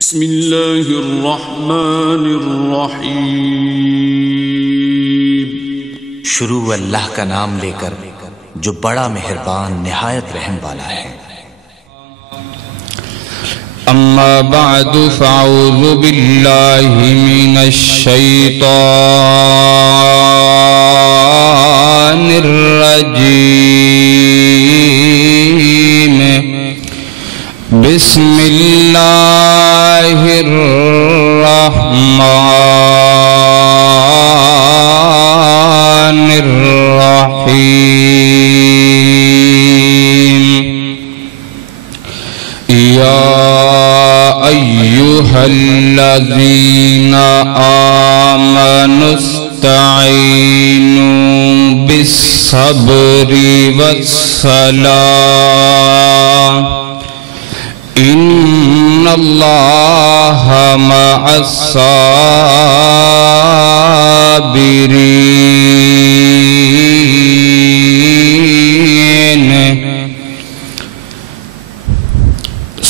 بسم اللہ الرحمن الرحیم۔ شروع اللہ کا نام لے کر جو بڑا مہربان نہایت رحم والا ہے۔ اما بعد فاعوذ باللہ من الشیطان الرجیم۔ بسم اللہ الرحمن الرحیم۔ یا ایہا الذین آمنوا استعینوا بالصبر والصلاۃ ان اللہ مع الصابرین۔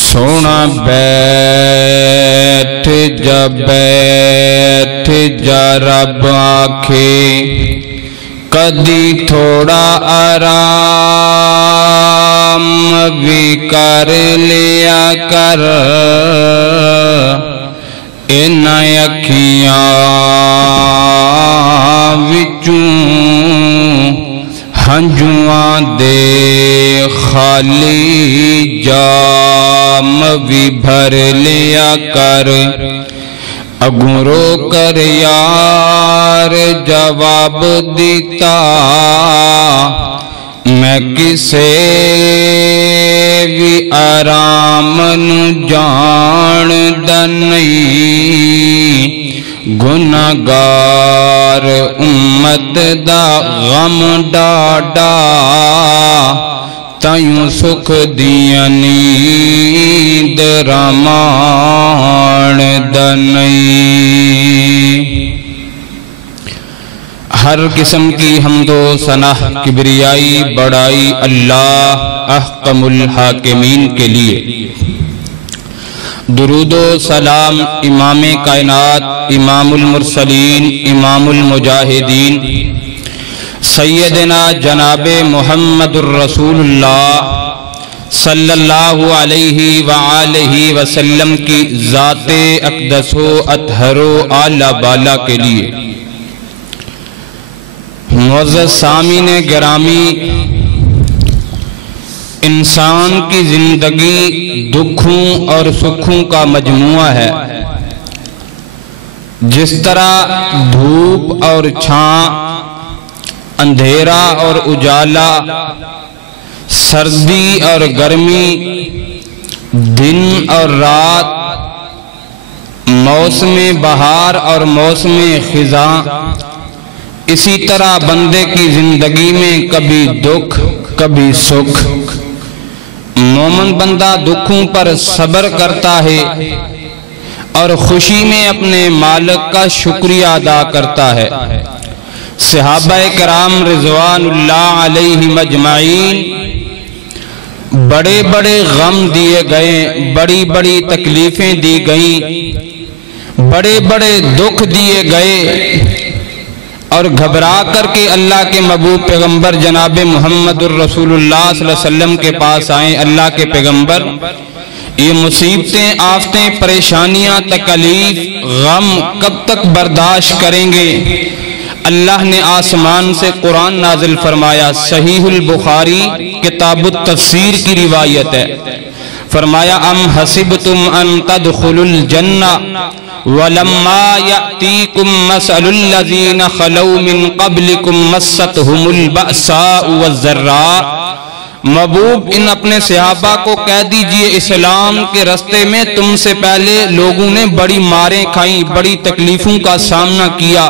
سونا بیٹھ جا رب آنکھے کدی تھوڑا آرام بھی کر لیا کر، ان اکھیاں وچوں ہنجواں دے خالی جام بھی بھر لیا کر۔ اگوں رو کر یار جواب دیتا، میں کسے بھی آرام نو جاندا نہیں، گناہگار امت دا غم ڈاڈا، تائیوں سکھ دیا نیند رامان دنئی۔ ہر قسم کی حمد و ثنا کبریائی بڑائی اللہ احکم الحاکمین کے لیے۔ درود و سلام امام کائنات، امام المرسلین، امام المجاہدین، سیدنا جناب محمد الرسول اللہ صلی اللہ علیہ وآلہ وسلم کی ذات اقدس و اطہر و اعلیٰ بالا کے لیے۔ معزز سامعین گرامی، انسان کی زندگی دکھوں اور سکھوں کا مجموعہ ہے۔ جس طرح دھوپ اور چھاں، اندھیرا اور اجالا، سردی اور گرمی، دن اور رات، موسم بہار اور موسم خزاں، اسی طرح بندے کی زندگی میں کبھی دکھ کبھی سکھ۔ مومن بندہ دکھوں پر صبر کرتا ہے اور خوشی میں اپنے مالک کا شکریہ ادا کرتا ہے۔ صحابہ کرام رضوان اللہ علیہم اجمعین بڑے بڑے غم دیے گئے، بڑی بڑی تکلیفیں دی گئیں، بڑے بڑے دکھ دیے گئے، اور گھبرا کر کے اللہ کے محبوب پیغمبر جناب محمد الرسول اللہ صلی اللہ علیہ وسلم کے پاس آئیں۔ اللہ کے پیغمبر، یہ مصیبتیں، آفتیں، پریشانیاں، تکلیف، غم کب تک برداشت کریں گے؟ اللہ نے آسمان سے قرآن نازل فرمایا۔ صحیح البخاری کتاب التفسیر کی روایت ہے۔ فرمایا ام حسبتم ان تدخلوا الجنہ ولما یأتیکم مثل الذین خلو من قبلکم مستهم البأساء والضراء۔ محبوب، ان اپنے صحابہ کو کہہ دیجئے اسلام کے رستے میں تم سے پہلے لوگوں نے بڑی ماریں کھائیں، بڑی تکلیفوں کا سامنا کیا،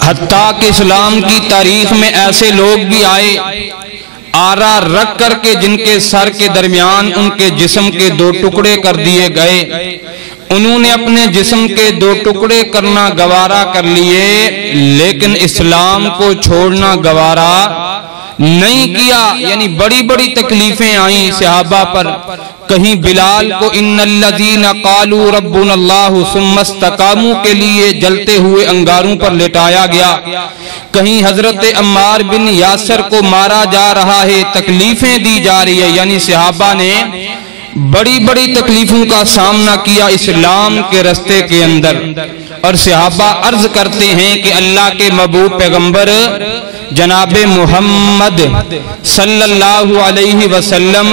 حتیٰ کہ اسلام کی تاریخ میں ایسے لوگ بھی آئے آرا رکھ کر کے جن کے سر کے درمیان ان کے جسم کے 2 ٹکڑے کر دیے گئے۔ انہوں نے اپنے جسم کے 2 ٹکڑے کرنا گوارا کر لیے، لیکن اسلام کو چھوڑنا گوارا نہیں کیا، یعنی بڑی بڑی تکلیفیں آئیں صحابہ پر. کہیں بلال کو ان الذین قالوا ربنا اللہ ثم استقاموا کے لیے جلتے ہوئے انگاروں پر لٹایا گیا، کہیں حضرت عمار بن یاسر کو مارا جا رہا ہے، تکلیفیں دی جا رہی ہے. یعنی صحابہ نے بڑی بڑی تکلیفوں کا سامنا کیا اسلام کے رستے کے اندر. اور صحابہ عرض کرتے ہیں کہ اللہ کے محبوب پیغمبر جناب محمد صلی اللہ علیہ وسلم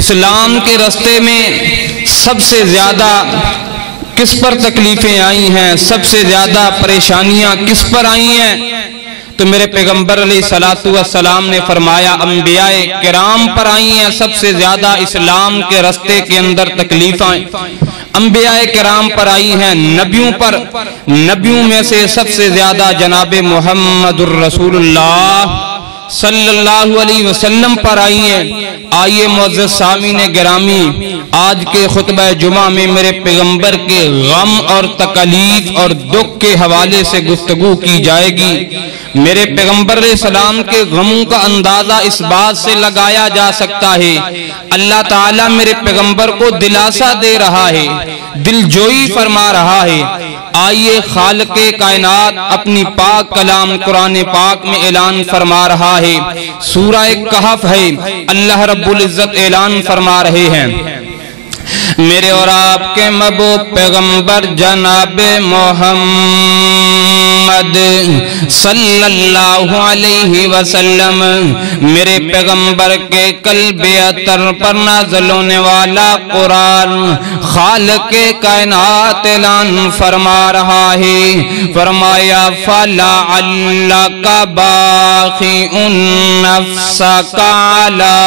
اسلام کے رستے میں سب سے زیادہ کس پر تکلیفیں آئی ہیں، سب سے زیادہ پریشانیاں کس پر آئی ہیں؟ تو میرے پیغمبر علیہ السلام نے فرمایا انبیاء کرام پر آئی ہیں سب سے زیادہ اسلام کے رستے کے اندر تکلیفیں. انبیاء کرام پر آئی ہیں، نبیوں پر، نبیوں میں سے سب سے زیادہ جناب محمد الرسول اللہ صلی اللہ علیہ وسلم پر آئی ہیں. آئیے معزز سامعین گرامی، آج کے خطبہ جمعہ میں میرے پیغمبر کے غم اور تکلیف اور دکھ کے حوالے سے گفتگو کی جائے گی. میرے پیغمبر علیہ السلام کے غموں کا اندازہ اس بات سے لگایا جا سکتا ہے، اللہ تعالیٰ میرے پیغمبر کو دلاسا دے رہا ہے، دل جوئی فرما رہا ہے. آئیے خالق کائنات اپنی پاک کلام قرآن پاک میں اعلان فرما رہا ہے. سورہ کہف ہے، اللہ رب العزت اعلان فرما رہے ہیں میرے اور آپ کے محبوب پیغمبر جناب محمد صلی اللہ علیہ وسلم، میرے پیغمبر کے قلب اطہر پر نازل ہونے والا قرآن خالق کائنات اعلان فرما رہا ہے. فرمایا فَلَعَلَّكَ بَاخِعٌ نَفْسَكَ عَلَىٰ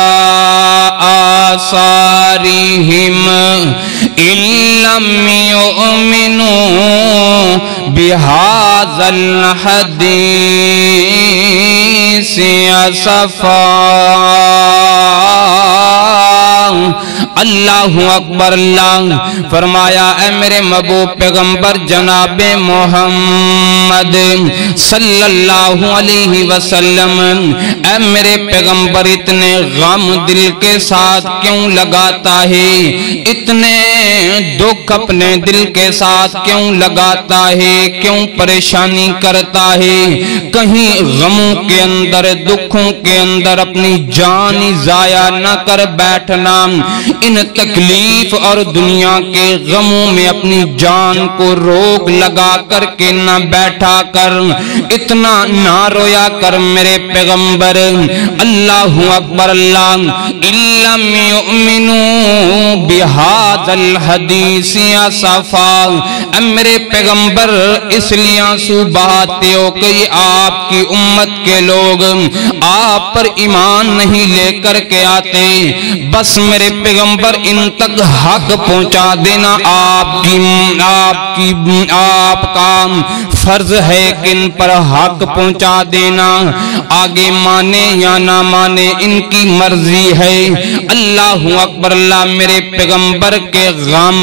آثَارِهِمْ إِن لَّمْ يُؤْمِنُوا بِهَٰذَا الْحَدِيثِ أَسَفًا. اللہ اکبر. اللہ فرمایا اے میرے محبوب پیغمبر جناب محمد صلی اللہ علیہ وسلم، اے میرے پیغمبر اتنے غم دل کے ساتھ کیوں لگاتا ہے، اتنے دکھ اپنے دل کے ساتھ کیوں لگاتا ہے، کیوں پریشانی کرتا ہے؟ کہیں غموں کے اندر دکھوں کے اندر اپنی جان ضائع نہ کر بیٹھنا، ان تکلیف اور دنیا کے غموں میں اپنی جان کو روک لگا کر کے نہ بیٹھا کر، اتنا نہ رویا کر میرے پیغمبر. اللہ اکبر. اللہ اِلَّمْ يُؤْمِنُوا بِهَذَا الْحَدِيثِ أَسَفًا. اے میرے پیغمبر اس لیے آنسو بہاتے ہو کہ یہ آپ کی امت کے لوگ آپ پر ایمان نہیں لے کر کے آتے. بس میرے پیغمبر ان تک حق پہنچا دینا آپ کا فرض ہے کہ ان پر حق پہنچا دینا. آگے مانے یا نہ مانے ان کی مرضی ہے. اللہ اکبر. اللہ میرے پیغمبر کے غم،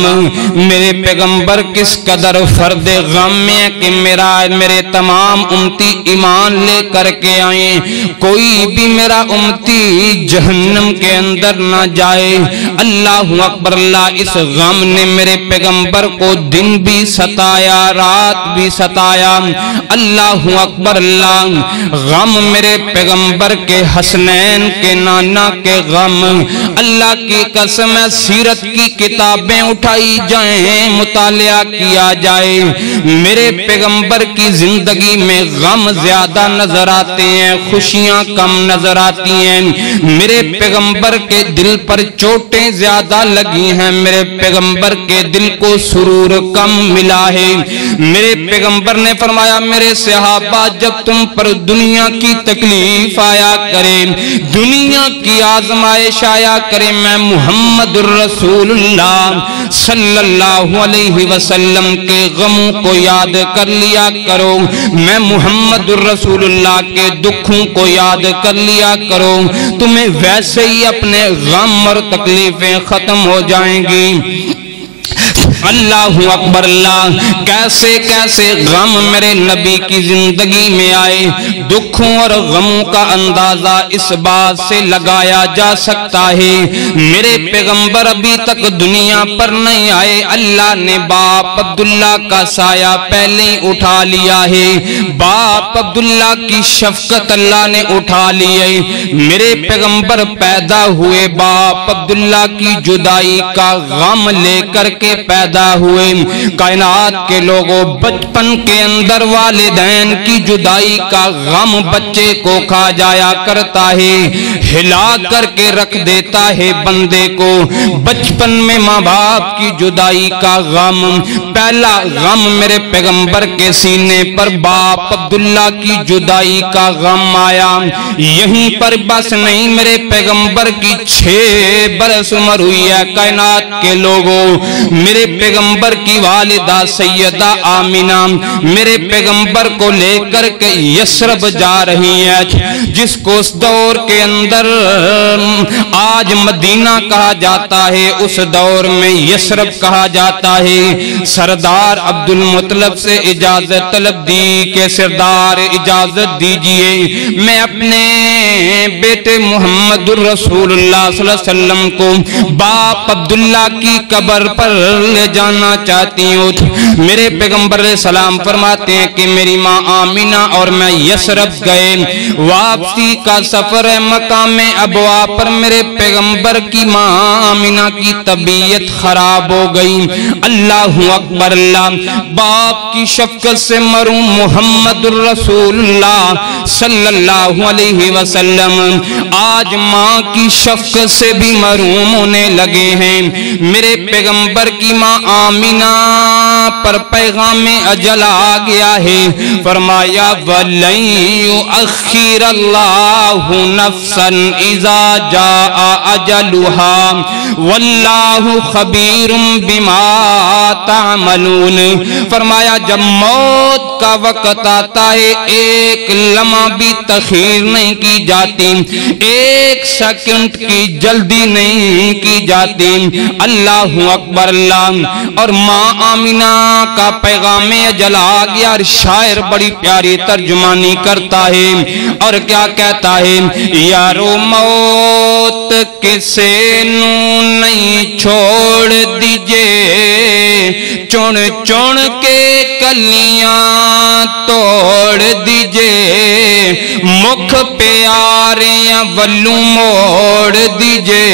میرے پیغمبر کس قدر فرد غم میں کہ میرے تمام امتی ایمان لے کر کے آئیں، کوئی بھی میرا امتی جہنم کے اندر نہ جائے. اللہ اکبر. اللہ اس غم نے میرے پیغمبر کو دن بھی ستایا، رات بھی ستایا. اللہ اکبر. اللہ غم میرے پیغمبر کے حسنین کے نانا کے غم. اللہ کی قسم ہے سیرت کی کتابیں اٹھائی جائیں، مطالعہ کیا جائے، میرے پیغمبر کی زندگی میں غم زیادہ نظر آتے ہیں، خوشیاں کم نظر آتی ہیں. میرے پیغمبر کے دل پر چوٹیں زیادہ لگی ہیں، میرے پیغمبر کے دل کو سرور کم ملا ہے. میرے پیغمبر نے فرمایا میرے صحابہ جب تم پر دنیا کی تکلیف آیا کرے، دنیا کی آزمائش آیا کرے، میں محمد الرسول اللہ صلی اللہ علیہ وسلم کے غموں کو یاد کر لیا کرو، میں محمد الرسول اللہ کے دکھوں کو یاد کر لیا کرو، تمہیں ویسے ہی اپنے غم اور تکلیفیں ختم ہو جائیں گی. اللہ اکبر اللہ، کیسے کیسے غم میرے نبی کی زندگی میں آئے۔ دکھوں اور غموں کا اندازہ اس بات سے لگایا جا سکتا ہے، میرے پیغمبر ابھی تک دنیا پر نہیں آئے، اللہ نے باپ عبداللہ کا سایہ پہلے ہی اٹھا لیا ہے، باپ عبداللہ کی شفقت اللہ نے اٹھا لی ہے۔ میرے پیغمبر پیدا ہوئے باپ عبداللہ کی جدائی کا غم لے کر کے پیدا ہوئے۔ کائنات کے لوگوں، بچپن کے اندر والدین کی جدائی کا غم بچے کو کھا جایا کرتا ہے، ہلا کر کے رکھ دیتا ہے بندے کو۔ بچپن میں ماں باپ کی جدائی کا غم، پہلا غم میرے پیغمبر کے سینے پر باپ عبداللہ کی جدائی کا غم آیا۔ یہیں پر بس نہیں، میرے پیغمبر کی 6 برس عمر ہوئی ہے۔ کائنات کے لوگوں، میرے پیغمبر کی والدہ سیدہ آمینہ میرے پیغمبر کو لے کر کے یثرب جا رہی ہے، جس کو اس دور کے اندر آج مدینہ کہا جاتا ہے، اس دور میں یثرب کہا جاتا ہے۔ سردار عبد المطلب سے اجازت طلب دی کہ سردار اجازت دیجئے، میں اپنے بیٹے محمد الرسول اللہ صلی اللہ علیہ وسلم کو باپ عبداللہ کی قبر پر لے جانا چاہتی ہوں۔ میرے پیغمبر علیہ السلام فرماتے ہیں کہ میری ماں آمینہ اور میں یثرب گئے، واپسی کا سفر ہے، مقام ابوا پر میرے پیغمبر کی ماں آمینہ کی طبیعت خراب ہو گئی۔ اللہ اکبر اللہ، باپ کی شفقت سے محروم محمد الرسول اللہ صلی اللہ علیہ وسلم آج ماں کی شفقت سے بھی محروم ہونے لگے ہیں۔ میرے پیغمبر کی ماں آمینہ پر پیغام اجل آ گیا ہے، فرمایا وَلَن يُؤَخِّرَ اللَّهُ نَفْسًا إِذَا جَاءَ أَجَلُهَا وَاللَّهُ خَبِيرٌ بِمَا تَعْمَلُونَ۔ فرمایا جب موت کا وقت آتا ہے، ایک لمحہ بھی تخیر نہیں کی جاتی، ایک سیکنڈ کی جلدی نہیں کی جاتی۔ اللہ اکبر اللہ، اور ماں آمینہ کا پیغام اجل آ گیا۔ اور شاعر بڑی پیاری ترجمانی کرتا ہے اور کیا کہتا ہے، یارو موت کسے نو نہیں چھوڑ دیجئے، چن چن کے کلیاں توڑ دیجئے، مکھ پیاریاں ولو موڑ دیجئے،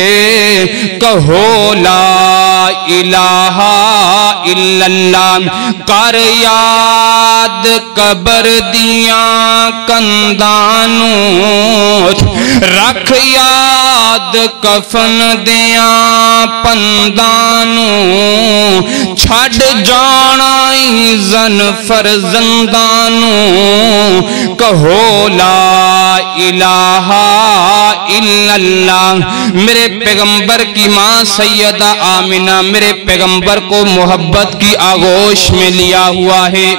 کہو لا الہ الا اللہ، کر یاد قبر دیاں کندانوں، رکھ یاد کفن دیاں پندانوں، چھڑ جانا ہی زن فرزندانوں، کہو لا الہ الا اللہ۔ میرے پیغمبر کی ماں سیدہ آمینہ میرے پیغمبر کو محبت کی آغوش میں لیا ہوا ہے،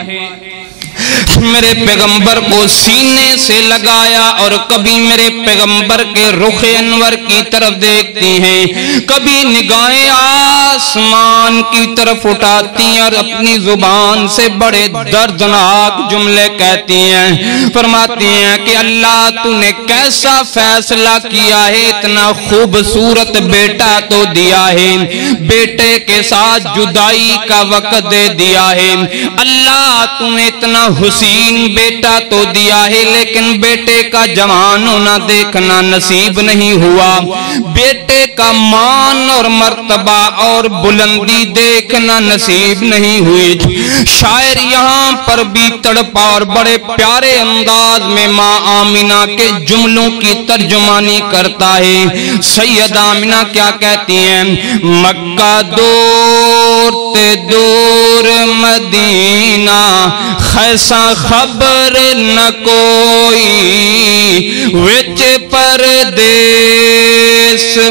میرے پیغمبر کو سینے سے لگایا، اور کبھی میرے پیغمبر کے رخ انور کی طرف دیکھتی ہیں، کبھی نگاہیں آسمان کی طرف اٹھاتی ہیں، اور اپنی زبان سے بڑے دردناک جملے کہتی ہیں، فرماتی ہیں کہ اللہ تو نے کیسا فیصلہ کیا ہے، اتنا خوبصورت بیٹا تو دیا ہے، بیٹے کے ساتھ جدائی کا وقت دے دیا ہے، اللہ تو نے اتنا حسین بیٹا تو دیا ہے، لیکن بیٹے کا جوان ہونا دیکھنا نصیب نہیں ہوا، بیٹے کا مان اور مرتبہ اور بلندی دیکھنا نصیب نہیں ہوئی۔ شاعر یہاں پر بھی تڑپا اور بڑے پیارے انداز میں ماں آمینہ کے جملوں کی ترجمانی کرتا ہے۔ سیدہ آمینہ کیا کہتی ہیں، مکہ دور تے دور مدینہ، خیسا خبر نہ کوئی، وے وچ پردیس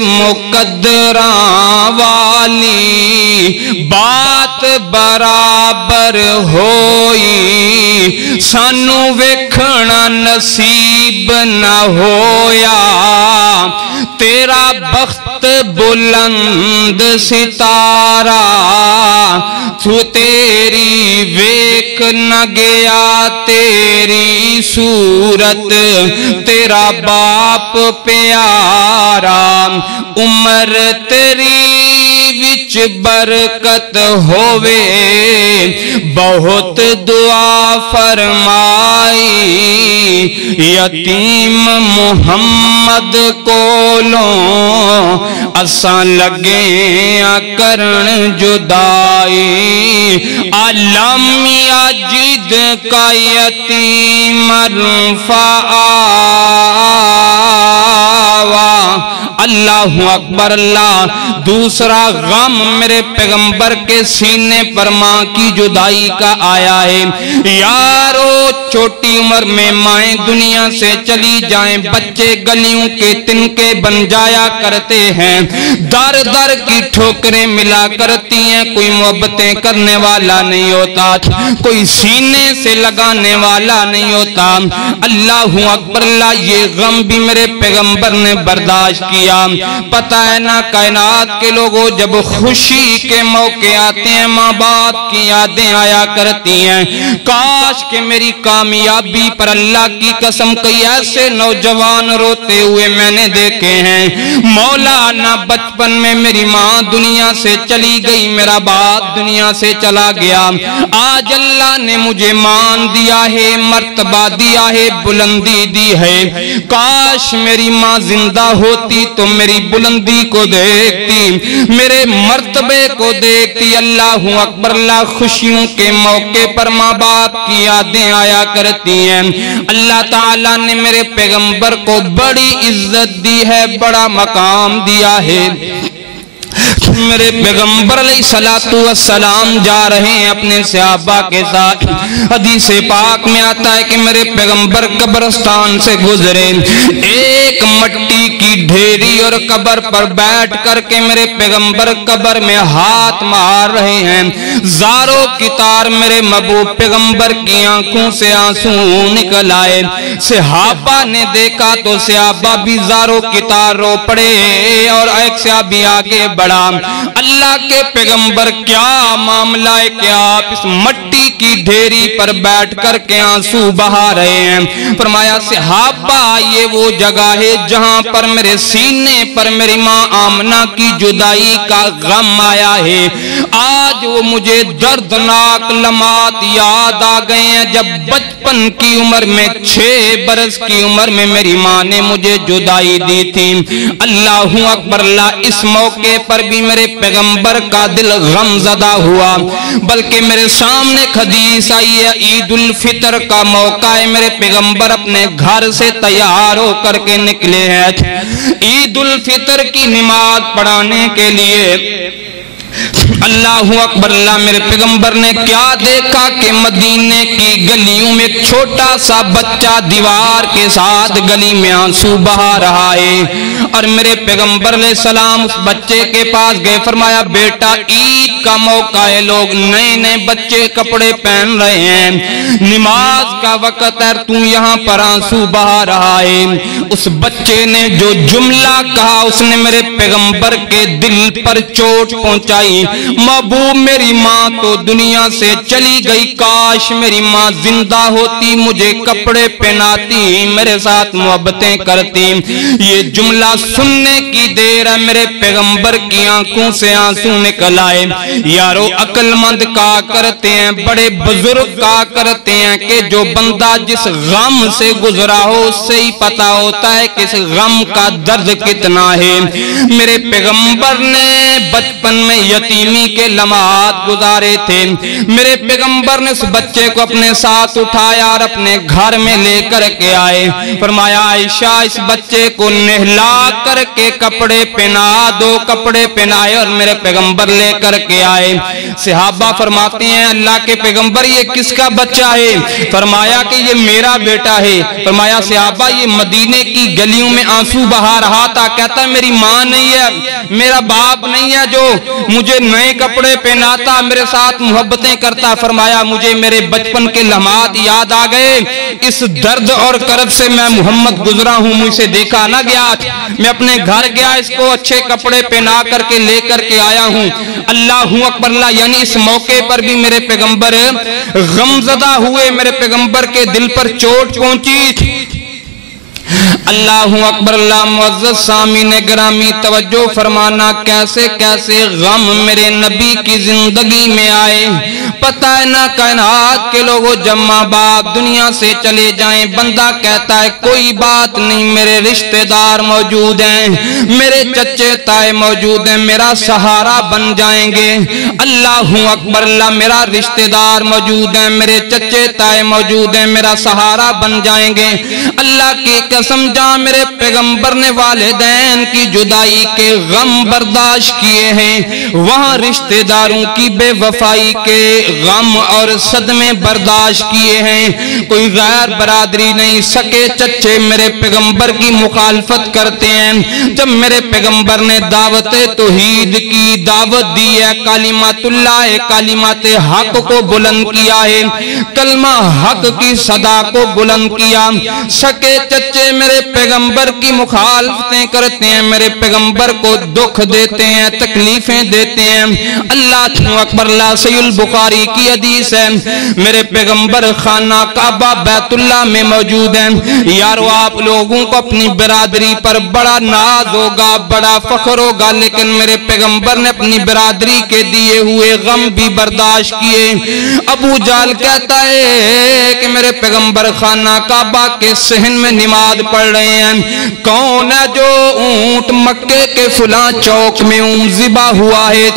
مقدراں والی بات برابر ہوئی سانو ویکھنا نصیب نہ ہویا تیرا بخت بلند ستارہ تو تیری ویک نہ گیا تیری صورت تیرا باپ پیارا عمر تیری وچ برکت ہووے بہت دعا فرمائی یتیم محمد کولوں اساں لگے کرن جدائی عالم یجد کا یتیم رفعاوا اللہ اکبر اللہ دوسرا غم میرے پیغمبر کے سینے پر ماں کی جدائی کا آیا ہے یارو چھوٹی عمر میں مائیں دنیا سے چلی جائیں بچے گلیوں کے تنکے بن جایا کرتے ہیں در در کی ٹھوکریں ملا کرتی ہیں کوئی محبتیں کرنے والا نہیں ہوتا کوئی سینے سے لگانے والا نہیں ہوتا اللہ اکبر اللہ یہ غم بھی میرے پیغمبر نے برداشت کیا پتہ ہے نا کائنات کے لوگوں جب خوشی کے موقع آتے ہیں ماں باپ کی یادیں آیا کرتی ہیں کاش کہ میری کامیابی پر اللہ کی قسم کئی ایسے نوجوان روتے ہوئے میں نے دیکھے ہیں مولانا بچپن میں میری ماں دنیا سے چلی گئی میرا باپ دنیا سے چلا گیا آج اللہ نے مجھے مان دیا ہے مرتبہ دیا ہے بلندی دی ہے کاش میری ماں زندہ ہوتی تو میری بلندی کو دیکھتی میرے مرتبے کو دیکھتی اللہ اکبر اللہ خوشیوں کے موقع پر ماں باپ کی یادیں آیا کرتی ہیں اللہ تعالیٰ نے میرے پیغمبر کو بڑی عزت دی ہے بڑا مقام دیا ہے میرے پیغمبر علیہ السلام جا رہے ہیں اپنے صحابہ کے ساتھ حدیث پاک میں آتا ہے کہ میرے پیغمبر قبرستان سے گزرے ایک مٹی کی ڈھیری اور قبر پر بیٹھ کر کے میرے پیغمبر قبر میں ہاتھ مار رہے ہیں زاروں کی تار میرے محبوب پیغمبر کی آنکھوں سے آنسو نکل آئے صحابہ نے دیکھا تو صحابہ بھی زاروں کی تار رو پڑے اور ایک صحابی آگے بڑھا اللہ کے پیغمبر کیا معاملہ ہے کہ آپ اس مٹی کی ڈھیری پر بیٹھ کر کے آنسو بہا رہے ہیں فرمایا صحابہ یہ وہ جگہ ہے جہاں پر میرے سینے پر میری ماں آمنہ کی جدائی کا غم آیا ہے آج وہ مجھے دردناک لمحات یاد آ گئے ہیں جب بچپن کی عمر میں 6 برس کی عمر میں میری ماں نے مجھے جدائی دی تھی اللہ اکبر اللہ اس موقع پر بھی میرے پیغمبر کا دل غم زدہ ہوا بلکہ میرے سامنے حدیث آئی ہے عید الفطر کا موقع ہے میرے پیغمبر اپنے گھر سے تیار ہو کر کے نکلے ہیں عید الفطر کی نماز پڑھانے کے لیے اللہ اکبر اللہ میرے پیغمبر نے کیا دیکھا کہ مدینے کی گلیوں میں ایک چھوٹا سا بچہ دیوار کے ساتھ گلی میں آنسو بہا رہا ہے اور میرے پیغمبر علیہ السلام اس بچے کے پاس گئے فرمایا بیٹا عید کا موقع ہے لوگ نئے نئے بچے کپڑے پہن رہے ہیں نماز کا وقت ہے تو یہاں پر آنسو بہا رہا ہے اس بچے نے جو جملہ کہا اس نے میرے پیغمبر کے دل پر چوٹ پہنچائی محبوب میری ماں تو دنیا سے چلی گئی کاش میری ماں زندہ ہوتی مجھے کپڑے پہناتی میرے ساتھ محبتیں کرتی یہ جملہ سننے کی دیر ہے میرے پیغمبر کی آنکھوں سے آنسو نکل آئے یارو عقل مند کہا کرتے ہیں بڑے بزرگ کہا کرتے ہیں کہ جو بندہ جس غم سے گزرا ہو اس سے ہی پتا ہوتا ہے کہ اس غم کا درد کتنا ہے میرے پیغمبر نے بچپن میں یتیم یتیمی کے لمحات گزارے تھے، میرے پیغمبر نے اس بچے کو اپنے ساتھ اٹھایا اور اپنے گھر میں لے کر کے آئے۔ فرمایا عائشہ اس بچے کو نہلا کر کے کپڑے پہنا دو، کپڑے پہنائے اور میرے پیغمبر لے کر کے آئے۔ صحابہ فرماتے ہیں اللہ کے پیغمبر یہ کس کا بچہ ہے؟ فرمایا کہ یہ میرا بیٹا ہے۔ فرمایا صحابہ یہ مدینے کی گلیوں میں آنسو بہا رہا تھا، کہتا میری ماں نہیں ہے، میرا باپ نہیں ہے جو مجھے نئے کپڑے پہناتا، میرے ساتھ محبتیں کرتا۔ فرمایا مجھے میرے بچپن کے لمحات یاد آ گئے، اس درد اور کرب سے میں محمد گزرا ہوں، مجھ سے دیکھا نہ گیا۔ میں اپنے گھر گیا، اس کو اچھے کپڑے پہنا کر کے لے کر کے آیا ہوں۔ اللہ اکبر اللہ، یعنی اس موقع پر بھی میرے پیغمبر غمزدہ ہوئے، میرے پیغمبر کے دل پر چوٹ پہنچی۔ اللہ اکبر اللہ۔ معزز سامعین گرامی توجہ فرمانا، کیسے کیسے غم میرے نبی کی زندگی میں آئے۔ پتہ ہے نہ کائنات کے لوگوں جب ماں باپ دنیا سے چلے جائیں بندہ کہتا ہے کوئی بات نہیں، میرے رشتہ دار موجود ہیں، میرے چچے تائے موجود ہیں، میرا سہارا بن جائیں گے۔ اللہ اکبر اللہ، میرا رشتہ دار موجود ہیں، میرے چچے تائے موجود ہیں، میرا سہارا بن جائیں گے۔ اللہ کی قسم جہاں میرے پیغمبر نے والدین کی جدائی کے غم برداشت کیے ہیں، وہاں رشتہ داروں کی بے وفائی کے غم اور صدمے برداشت کیے ہیں۔ کوئی غیر برادری نہیں، سکے چچے میرے پیغمبر کی مخالفت کرتے ہیں۔ جب میرے پیغمبر نے دعوت توحید کی دعوت دی ہے، کلمات اللہ کلمات حق کو بلند کیا ہے، کلمہ حق کی صدا کو بلند کیا، سکے چچے میرے پیغمبر کی مخالفتیں کرتے ہیں، میرے پیغمبر کو دکھ دیتے ہیں، تکلیفیں دیتے ہیں۔ اللہ اکبر اللہ، صحیح البخاری کی حدیث ہے، میرے پیغمبر خانہ کعبہ بیت اللہ میں موجود ہیں۔ یارو آپ لوگوں کو اپنی برادری پر بڑا ناز ہوگا، بڑا فخر ہوگا، لیکن میرے پیغمبر نے اپنی برادری کے دیے ہوئے غم بھی برداشت کیے۔ ابو جہل کہتا ہے کہ میرے پیغمبر خانہ کعبہ کے صحن میں نماز پڑھ رہے ہیں، کون ہے جو اونٹ مکے کے فلاں چوک میں ذبح ہوا ہے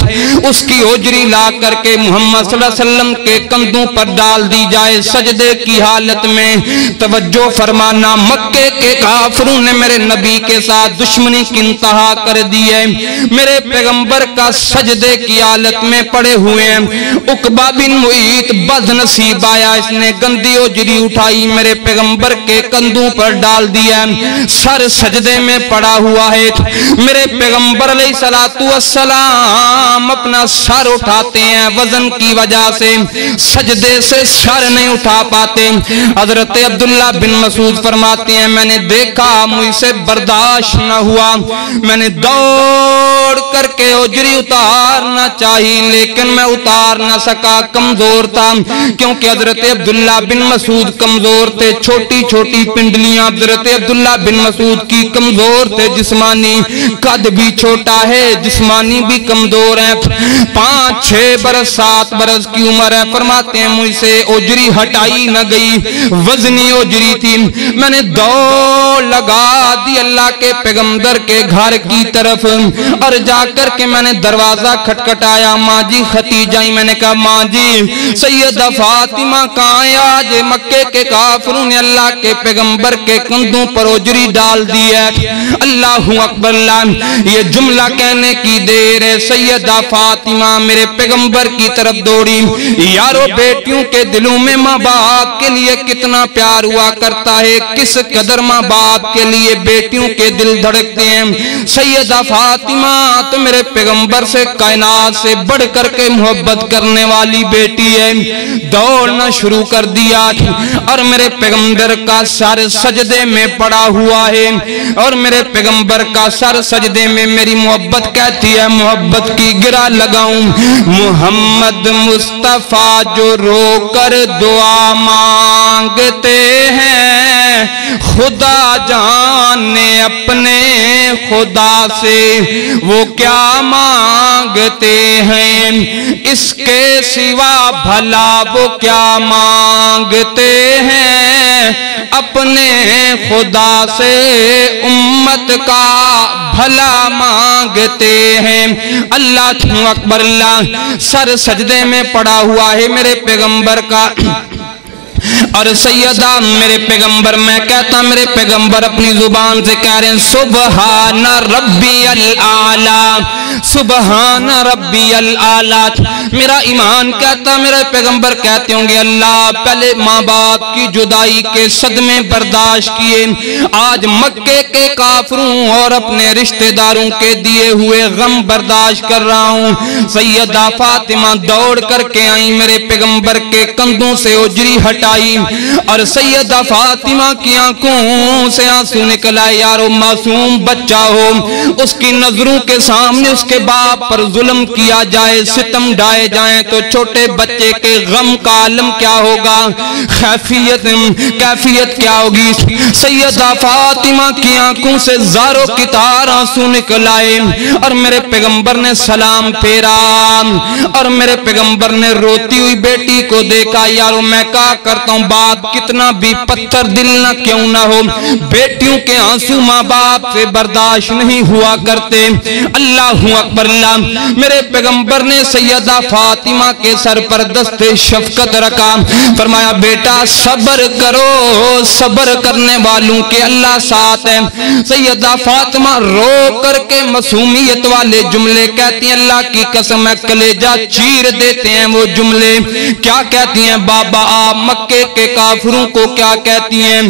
اس کی اجری لا کر کے محمد صلی اللہ علیہ وسلم کے کندھوں پر ڈال دی جائے سجدے کی حالت میں۔ توجہ فرمانا، مکے کے کافروں نے میرے نبی کے ساتھ دشمنی کی انتہا کر دی ہے، میرے پیغمبر کا سجدے کی حالت میں پڑے ہوئے ہیں۔ عقبہ بن معیط بد نصیب آیا، اس نے گندی اجری اٹھائی میرے پیغمبر کے کندھوں پر ڈال دیا، سر سجدے میں پڑا ہوا ہے۔ میرے پیغمبر علیہ السلام اپنا سر اٹھاتے ہیں، وزن کی وجہ سے سجدے سے سر نہیں اٹھا پاتے۔ حضرت عبداللہ بن مسعود فرماتے ہیں میں نے دیکھا مجھ سے برداشت نہ ہوا، میں نے دوڑ کر کے اجری اتارنا چاہی لیکن میں اتار نہ سکا، کمزور تھا، کیونکہ حضرت عبداللہ بن مسعود کمزور تھے، چھوٹی چھوٹی پنڈلیاں حضرت عبداللہ بن مسعود کی کمزور تھے، جسمانی قد بھی چھوٹا ہے، جسمانی بھی کمزور ہے، 5-6 برس 7 برس کی عمر ہے۔ فرماتے ہیں مجھ سے اجری ہٹائی نہ گئی، وزنی اجری تھی، میں نے دوڑ لگا دی اللہ کے پیغمبر کے گھر کی طرف اور جا کر کے میں نے دروازہ کھٹکھٹایا، ماں جی ختیجہ، میں نے کہا ماں جی سیدہ فاطمہ کہاں ہے؟ آج مکے کے کافروں نے اللہ کے پیغمبر کے کندھوں پر اجری ڈال دی ہے۔ اللہ اکبر اللہ، یہ جملہ کہنے کی دیر ہے، سیدہ فاطمہ میرے پیغمبر کی طرف دوڑی۔ یارو بیٹیوں کے دلوں میں ماں باپ کے لیے کتنا پیار ہوا کرتا ہے، کس قدر ماں باپ کے لیے بیٹیوں کے دل دھڑکتے ہیں۔ سیدہ فاطمہ تو میرے پیغمبر سے کائنات سے بڑھ کر کے محبت کرنے والی بیٹی ہے، دوڑنا شروع کر دیا اور میرے پیغمبر کا سر سجدے میں پڑا ہوا ہے اور میرے پیغمبر کا سر سجدے میں، میری محبت کہتی ہے محبت کی گرہ لگاؤں، محمد مصطفیٰ جو رو کر دعا مانگتے ہیں، خدا جانے اپنے خدا سے وہ کیا مانگتے ہیں، اس کے سوا بھلا وہ کیا مانگتے ہیں، اپنے خدا سے امت کا بھلا مانگتے ہیں۔ اللہ اکبر اللہ، سر سجدے میں پڑا ہوا ہے میرے پیغمبر کا، اور سیدہ میرے پیغمبر، میں کہتا میرے پیغمبر اپنی زبان سے کہہ رہے ہیں سبحان ربی الاعلی، سبحان ربی الاعلی۔ میرا ایمان کہتا، میرے پیغمبر کہتے ہوں گے اللہ پہلے ماں باپ کی جدائی کے صدمے برداشت کیے، آج مکے کے کافروں اور اپنے رشتہ داروں کے دیے ہوئے غم برداشت کر رہا ہوں۔ سیدہ فاطمہ دوڑ کر کے آئی، میرے پیغمبر کے کندھوں سے اجری ہٹائی، اور سیدہ فاطمہ کی آنکھوں سے آنسو نکل آئے۔ یارو معصوم بچہ ہو، اس کی نظروں کے سامنے اس کے باپ پر ظلم کیا جائے، ستم ڈائے جائیں تو چھوٹے بچے کے غم کا عالم کیا ہوگا، کیفیت کیا ہوگی۔ سیدہ فاطمہ کی آنکھوں سے زاروں کی طرح آنسو نکل آئے، اور میرے پیغمبر نے سلام پھیرا، اور میرے پیغمبر نے روتی ہوئی بیٹی کو دیکھا۔ یارو میں کہا کرتا ہوں باپ کتنا بھی پتھر دل نہ کیوں نہ ہو، بیٹیوں کے آنسو ماں باپ سے برداشت نہیں ہوا کرتے۔ اللہ اکبر اللہ۔ میرے پیغمبر نے سیدہ فاطمہ کے سر پر دست شفقت رکھا، فرمایا بیٹا صبر کرو، صبر کرنے والوں کے اللہ ساتھ ہے۔ سیدہ فاطمہ رو کر کے معصومیت والے جملے کہتی ہیں، اللہ کی قسم ہے کلیجہ چیر دیتے ہیں وہ جملے۔ کیا کہتی ہیں بابا آپ مکے کے کافروں کو کیا کہتی ہیں؟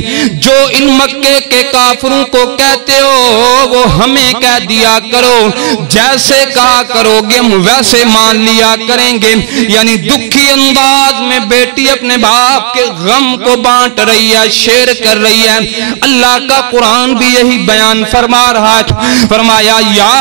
جو ان مکے کے کافروں کو کہتے ہو وہ ہمیں کہہ دیا کرو، جیسے کہا کرو گے ہم ویسے مان لیا کریں گے۔ یعنی دکھی انداز میں بیٹی اپنے باپ کے غم کو بانٹ رہی ہے، شیئر کر رہی ہے۔ اللہ کا قرآن بھی یہی بیان فرما رہا ہے، فرمایا یا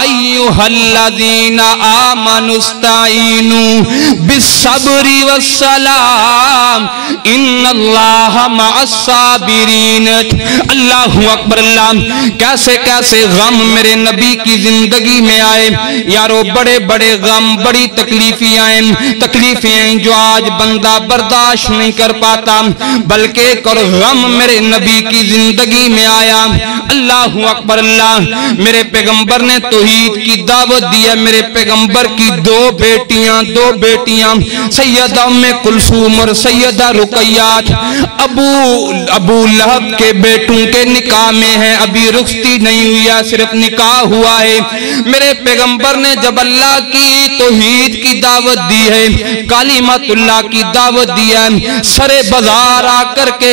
ایھا الذین آمنوا استعینوا بالصبر والصلاۃ ان اللہ مع الصابرین۔ اللہ اکبر اللہ۔ کیسے کیسے غم میرے نبی کی زندگی میں آئے یارو، بڑے بڑے غم، بڑی تکلیفیں آئیں جو آج بندہ برداشت نہیں کر پاتا، بلکہ ایک اور غم میرے نبی کی زندگی میں آیا۔ اللہ اکبر اللہ۔ میرے پیغمبر نے توحید کی دعوت دی ہے، میرے پیغمبر کی دو بیٹیاں سیدہ ام کلثوم اور سیدہ رقیہ ابو لہب کے بیٹوں کے نکاح میں ہیں، ابھی رخصتی نہیں ہوئی ہے، صرف نکاح ہوا ہے۔ میرے پیغمبر نے جب اللہ کی توحید کی دعوت دی ہے، کلمت اللہ کی دعوت دی ہے، سرے بازار آ کر کے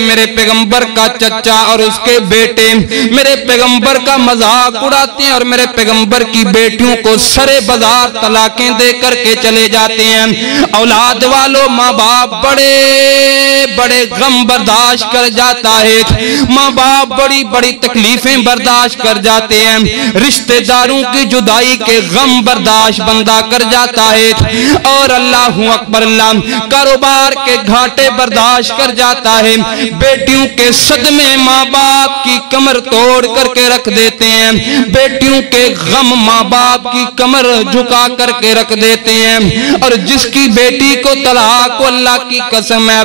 میرے پیغمبر کا چچا اور اس کے بیٹے میرے پیغمبر کا مذاق اڑاتے ہیں، اور میرے پیغمبر کی بیٹیوں کو سرے بازار طلاقیں دے کر کے چلے جاتے ہیں۔ اولاد والوں ماں باپ بڑے غم برداشت کر جاتا ہے، ماں باپ بڑی تکلیفیں برداشت کر جاتے ہیں، رشتہ داروں کی جدائی کے غم برداشت بندہ کر جاتا ہے، اور اللہ اکبر اللہ کاروبار کے گھاٹے برداشت کر جاتا ہے، بیٹیوں کے صدمے ماں باپ کی کمر توڑ کر کے رکھ دیتے ہیں، بیٹیوں کے غم ماں باپ کی کمر جھکا کر کے رکھ دیتے ہیں۔ اور جس کی بیٹی کو طلاق ہو، اللہ کی قسم ہے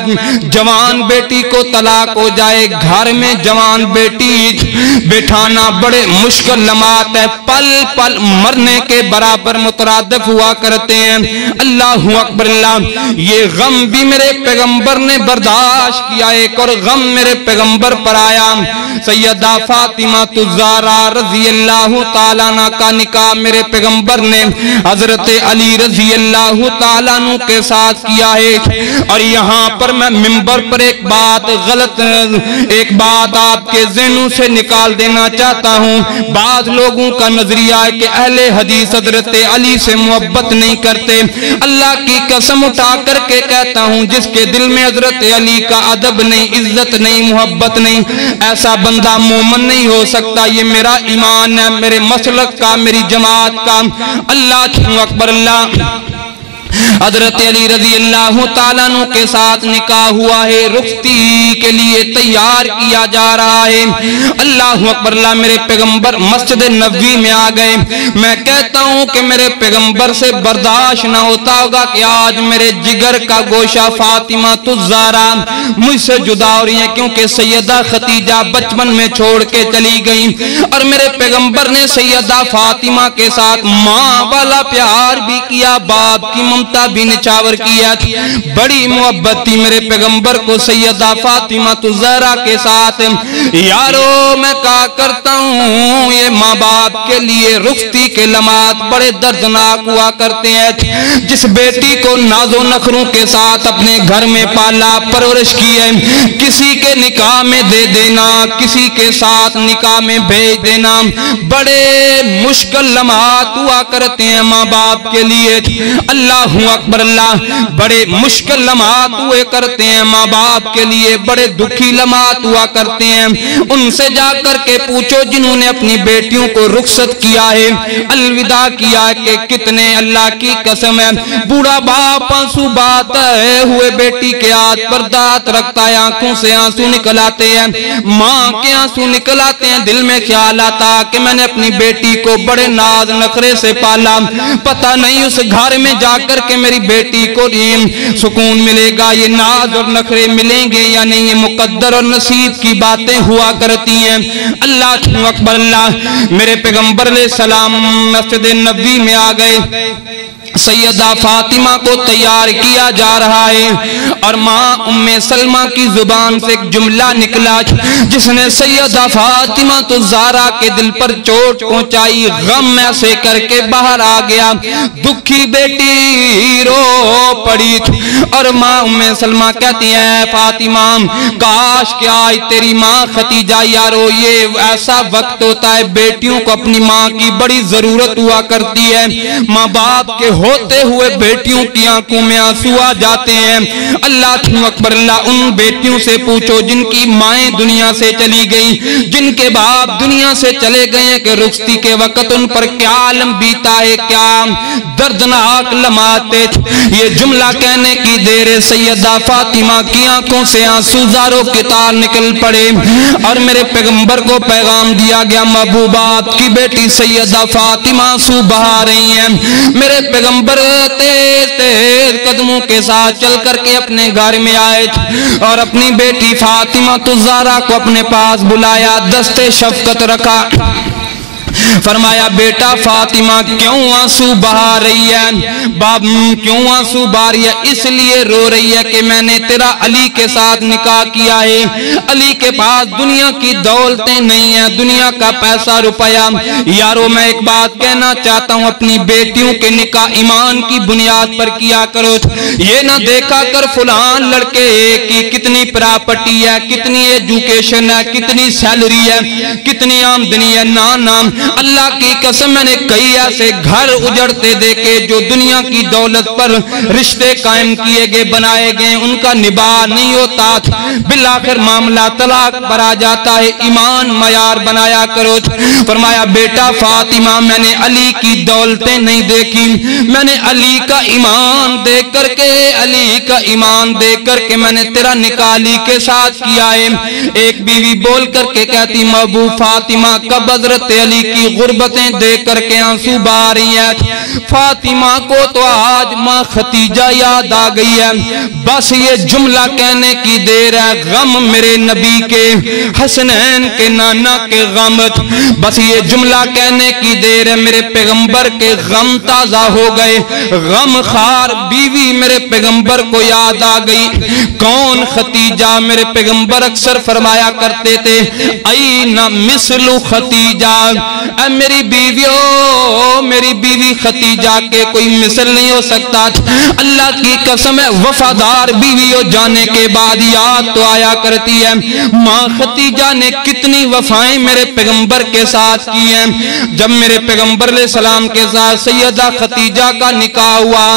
جوان بیٹی کو طلاق ہو جائے، گھر میں جوان بیٹی بٹھانا بڑے مشکل لمحات ہے، پل پل مرنے کے برابر مترادف ہوا کرتے ہیں۔ اللہ اکبر اللہ۔ یہ غم بھی میرے پیغمبر نے برداشت کیا، ایک اور غم میرے پیغمبر پر آیا۔ سیدہ فاطمہ الزہرا رضی اللہ تعالیٰ عنہ کا نکاح میرے پیغمبر نے حضرت علی رضی اللہ تعالیٰ عنہ کے ساتھ کیا ہے، اور یہاں پر میں منبر پر ایک بات آپ کے ذہنوں سے نکال دینا چاہتا ہوں۔ بعض لوگوں کا نظریہ ہے کہ اہل حدیث حضرت علی سے محبت نہیں کرتے۔ اللہ کی قسم اٹھا کر کے کہتا ہوں جس کے دل میں حضرت علی کا ادب نہیں، عزت نہیں، محبت نہیں، ایسا بندہ مومن نہیں ہو سکتا۔ یہ میرا ایمان ہے، میرے مسلک کا، میری جماعت کا۔ اللہ اکبر اللہ۔ حضرت علی رضی اللہ تعالیٰ عنہ کے ساتھ نکاح ہوا ہے، رخصتی کے لیے تیار کیا جا رہا ہے۔ اللہ اکبر اللہ، میرے پیغمبر مسجد نبوی میں آ گئے۔ میں کہتا ہوں کہ میرے پیغمبر سے برداشت نہ ہوتا ہوگا کہ آج میرے جگر کا گوشہ فاطمہ الزہرا مجھ سے جدا ہو رہی ہیں، کیونکہ سیدہ خدیجہ بچپن میں چھوڑ کے چلی گئی، اور میرے پیغمبر نے سیدہ فاطمہ کے ساتھ ماں والا پیار بھی کیا، باپ کی ممتا بھی نچھاور کیا، بڑی محبت تھی میرے پیغمبر کو سیدہ فاطمہ الزہرا کے ساتھ۔ یارو میں کہا کرتا ہوں یہ ماں باپ کے لیے رخصتی کے لمحات بڑے دردناک ہوا کرتے ہیں۔ جس بیٹی کو ناز و نخروں کے ساتھ اپنے گھر میں پالا پرورش کی ہے، کسی کے نکاح میں دے دینا، کسی کے ساتھ نکاح میں بھیج دینا، بڑے مشکل لمحات ہوا کرتے ہیں ماں باپ کے لیے۔ اللہ اکبر اللہ، بڑے مشکل لمحات ہوئے کرتے ہیں ماں باپ کے لیے، بڑے دکھی لمحات ہوا کرتے ہیں۔ ان سے جا کر کے پوچھو جنہوں نے اپنی بیٹیوں کو رخصت کیا ہے، الوداع کیا ہے، کہ کتنے اللہ کی قسم ہے بوڑھا باپ آنسو بہاتے ہوئے بیٹی کے ہاتھ پر دانت رکھتا ہے، آنکھوں سے آنسو نکل آتے ہیں، ماں کے آنسو نکل آتے ہیں، دل میں خیال آتا کہ میں نے اپنی بیٹی کو بڑے ناز نخرے سے پالا، پتہ نہیں اس گھر میں جا کر کہ میری بیٹی کو سکون ملے گا، یہ ناز اور نخرے ملیں گے یا نہیں، یہ مقدر اور نصیب کی باتیں ہوا کرتی ہیں۔ اللہ اکبر اللہ، میرے پیغمبر علیہ السلام مسجد نبوی میں آ گئے، سیدہ فاطمہ کو تیار کیا جا رہا ہے، اور ماں ام سلمہ کی زبان سے ایک جملہ نکلا جس نے سیدہ فاطمہ الزہرا کے دل پر چوٹ پہنچائی، غم ایسے کر کے باہر آ گیا، دکھی بیٹی رو پڑی تھی، اور ماں ام سلمہ کہتی ہے فاطمہ کاش کہ آج تیری ماں خدیجہ، یارو یہ ایسا وقت ہوتا ہے بیٹیوں کو اپنی ماں کی بڑی ضرورت ہوا کرتی ہے، ماں باپ کے ہوتے ہوئے بیٹیوں کی آنکھوں میں آنسو آ جاتے ہیں۔ اللہ اکبر اللہ، ان بیٹیوں سے پوچھو جن کی مائیں دنیا سے چلی گئی، جن کے باپ دنیا سے چلے گئے ہیں، کہ رخصتی کے وقت ان پر کیا عالم بیتا ہے، کیا دردناک لمحات۔ یہ جملہ کہنے کی دیر سیدہ فاطمہ کی آنکھوں سے آنسو زاروں کے تار نکل پڑے، اور میرے پیغمبر کو پیغام دیا گیا محبوبات کی بیٹی سیدہ فاطمہ آنسو بہا رہی ہیں۔ میرے پیغمبر تیز تیز قدموں کے ساتھ چل کر کے اپنے گھر میں آئے اور اپنی بیٹی فاطمہ الزہرا کو اپنے پاس بلایا، دستے شفقت رکھا، فرمایا بیٹا فاطمہ کیوں آنسو بہا رہی ہے، باپ کیوں آنسو بہا رہی ہے؟ اس لیے رو رہی ہے کہ میں نے تیرا علی کے ساتھ نکاح کیا ہے، علی کے پاس دنیا کی دولتیں نہیں ہیں، دنیا کا پیسہ روپیہ۔ یارو میں ایک بات کہنا چاہتا ہوں، اپنی بیٹیوں کے نکاح ایمان کی بنیاد پر کیا کرو، یہ نہ دیکھا کر فلان لڑکے کی کتنی پراپرٹی ہے، کتنی ایجوکیشن ہے، کتنی سیلری ہے، کتنی آمدنی ہے، نام اللہ کی قسم میں نے کئی ایسے گھر اجڑتے دیکھے جو دنیا کی دولت پر رشتے قائم کیے گئے بنائے گئے، ان کا نباہ نہیں ہوتا، بالآخر معاملہ طلاق پر آ جاتا ہے۔ ایمان معیار بنایا کرو۔ فرمایا بیٹا فاطمہ میں نے علی کی دولتیں نہیں دیکھی، میں نے علی کا ایمان دیکھ کر کے، علی کا ایمان دیکھ کر کے میں نے تیرا نکاح علی کے ساتھ کیا ہے۔ ایک بیوی بول کر کے کہتی محبوب فاطمہ کب حضرت علی کی غربتیں دیکھ کر کے آنسو بہا رہی ہے؟ فاطمہ کو تو آج ماں خدیجہ یاد آ گئی ہے، بس یہ جملہ کہنے کی دیر ہے، غم میرے نبی کے، حسنین کے نانا کے غم، بس یہ جملہ کہنے کی دیر ہے، میرے پیغمبر کے غم تازہ ہو گئے، غم خار بیوی میرے پیغمبر کو یاد آ گئی۔ کون خدیجہ؟ میرے پیغمبر اکثر فرمایا کرتے تھے اینا مثل خدیجہ، اے میری بیویوں، میری بیوی خدیجہ کے کوئی مثل نہیں ہو سکتا۔ اللہ کی قسم ہے وفادار بیوی ہو جانے کے بعد یاد تو آیا کرتی ہے ماں خدیجہ نے کتنی وفائیں میرے پیغمبر کے ساتھ کی ہیں۔ جب میرے پیغمبر علیہ السلام کے ساتھ سیدہ خدیجہ کا نکاح ہوا،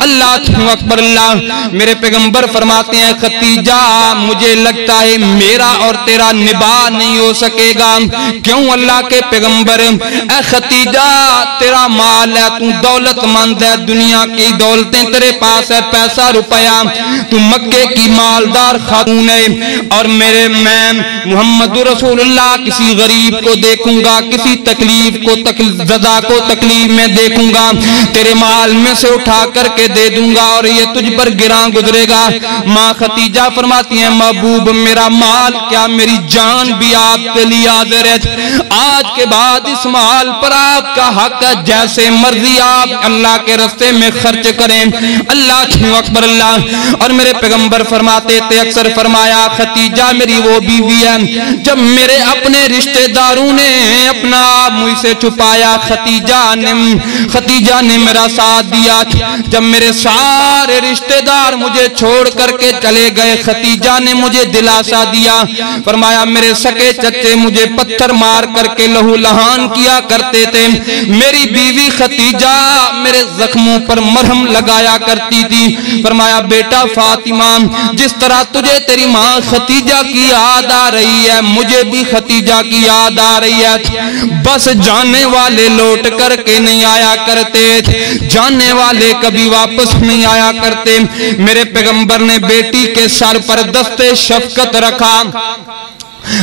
اللہ اکبر اللہ، میرے پیغمبر فرماتے ہیں خدیجہ مجھے لگتا ہے میرا اور تیرا نباہ نہیں ہو سکے گا۔ کیوں؟ اللہ کے پیغمبر پیغمبر اے خدیجہ تیرا مال ہے، تو دولت مند ہے، دنیا کی دولتیں تیرے پاس ہے، پیسہ روپیہ، تو مکے کی مالدار خاتون ہے، اور میں محمد رسول اللہ کسی غریب کو دیکھوں گا، کسی تکلیف کو زدہ کو تکلیف میں دیکھوں گا، تیرے مال میں سے اٹھا کر کے دے دوں گا اور یہ تجھ پر گراں گزرے گا۔ ماں خدیجہ فرماتی ہیں محبوب میرا مال کیا میری جان بھی آپ کے لیے حاضر ہے، آج کے بعد اس مال پر آپ کا حق ہے، جیسے مرضی آپ اللہ کے راستے میں خرچ کریں۔ اللہ اکبر اللہ۔ اور میرے پیغمبر فرماتے تھے، اکثر فرمایا خدیجہ میری وہ بیوی ہے جب میرے اپنے رشتہ داروں نے اپنا آپ مجھ سے چھپایا، خدیجہ نے میرا ساتھ دیا، جب میرے سارے رشتہ دار مجھے چھوڑ کر کے چلے گئے، خدیجہ نے مجھے دلاسا دیا، فرمایا میرے سکے چچے مجھے پتھر مار کر کے لہو لہان کیا کرتے تھے، میری بیوی خدیجہ میرے زخموں پر مرہم لگایا کرتی تھی۔ فرمایا بیٹا فاطمہ جس طرح تجھے تیری ماں خدیجہ کی یاد آ رہی ہے، مجھے بھی خدیجہ کی یاد آ رہی ہے، بس جانے والے لوٹ کر کے نہیں آیا کرتے، جانے والے کبھی واپس نہیں آیا کرتے۔ میرے پیغمبر نے بیٹی کے سر پر دستے شفقت رکھا،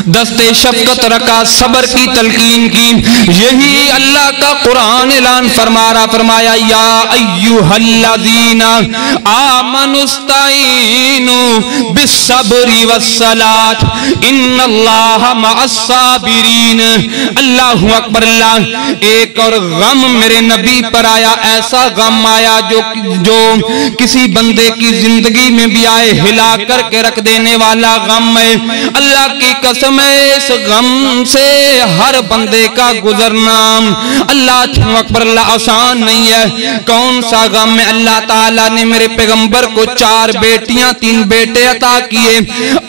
دستے شفقت رکھا، صبر کی تلقین کی، یہی اللہ کا قرآن اعلان فرما رہا، فرمایا یا ایھا الذین آمنوا استعینوا بالصبر والصلاۃ ان اللہ مع الصابرین۔ اللہ اکبر اللہ۔ ایک اور غم میرے نبی پر آیا، ایسا غم آیا جو کسی بندے کی زندگی میں بھی آئے، ہلا کر کے رکھ دینے والا غم ہے۔ اللہ کی قسم ہے اس غم سے ہر بندے کا گزرنا اللہ اکبر اللہ آسان نہیں ہے۔ کون سا غم ہے؟ اللہ تعالیٰ نے میرے پیغمبر کو 4 بیٹیاں 3 بیٹے عطا کیے،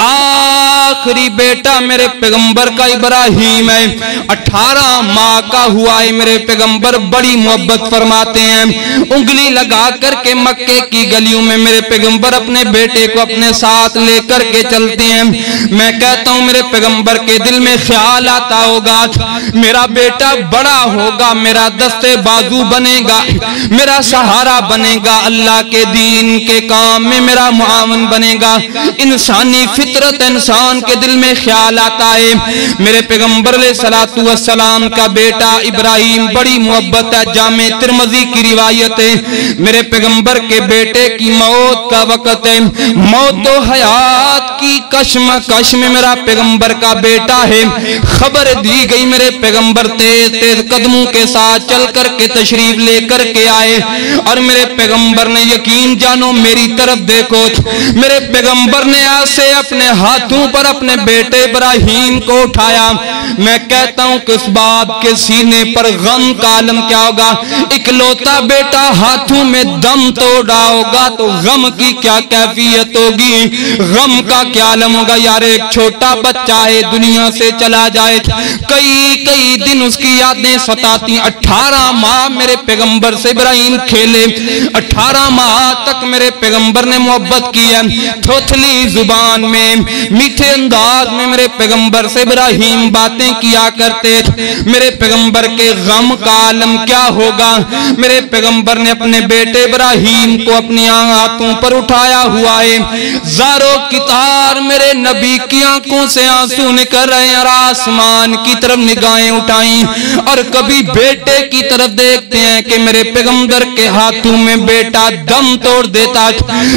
آخری بیٹا میرے پیغمبر کا ابراہیم ہے، 18 ماہ کا ہوا ہے۔ میرے پیغمبر بڑی محبت فرماتے ہیں، انگلی لگا کر کے مکے کی گلیوں میں میرے پیغمبر اپنے بیٹے کو اپنے ساتھ لے کر کے چلتے ہیں۔ میں کہتا ہوں میرے پیغمبر کے دل میں خیال آتا ہوگا میرا بیٹا بڑا ہوگا، میرا دستے بازو بنے گا، میرا سہارا بنے گا، اللہ کے دین کے کام میں میرا معاون بنے گا۔ انسانی فطرت انسان کے دل میں خیال آتا ہے۔ میرے پیغمبر علیہ الصلوۃ والسلام کا بیٹا ابراہیم بڑی محبت ہے، جامع ترمذی کی روایت ہے، میرے پیغمبر کے بیٹے کی موت کا وقت ہے، موت و حیات کی کشمکش میں میرا پیغمبر کا بیٹا ہے، خبر دی گئی، میرے پیغمبر تیز تیز قدموں کے ساتھ چل کر کے تشریف لے کر کے آئے، اور میرے پیغمبر نے یقین جانو میری طرف دیکھو، میرے پیغمبر نے ایسے اپنے ہاتھوں پر اپنے بیٹے ابراہیم کو اٹھایا۔ میں کہتا ہوں کہ اس باپ کے سینے پر غم کا عالم کیا ہوگا، اکلوتا بیٹا ہاتھوں میں دم توڑا ہوگا تو غم کی کیا کیفیت ہوگی، غم کا کیا عالم ہوگا۔ یار ایک چھوٹا بچہ ہے دنیا سے چلا جائے، کئی دن اس کی یادیں ستاتی، 18 ماہ میرے پیغمبر سے ابراہیم کھیلے، 18 ماہ تک میرے پیغمبر نے محبت کی ہے، تھوتھلی زبان میں میٹھے انداز میں میرے پیغمبر سے ابراہیم باتیں کیا کرتے، میرے پیغمبر کے غم کا عالم کیا ہوگا۔ میرے پیغمبر نے اپنے بیٹے ابراہیم کو اپنی ہاتھوں پر اٹھایا ہوا ہے، زاروں کی تار میرے نبی کی آنکھوں سے آنسو نکل رہے ہیں، اور آسمان کی طرف نگاہیں اٹھائیں اور کبھی بیٹے کی طرف دیکھتے ہیں کہ میرے پیغمبر کے ہاتھوں میں بیٹا دم توڑ دیتا۔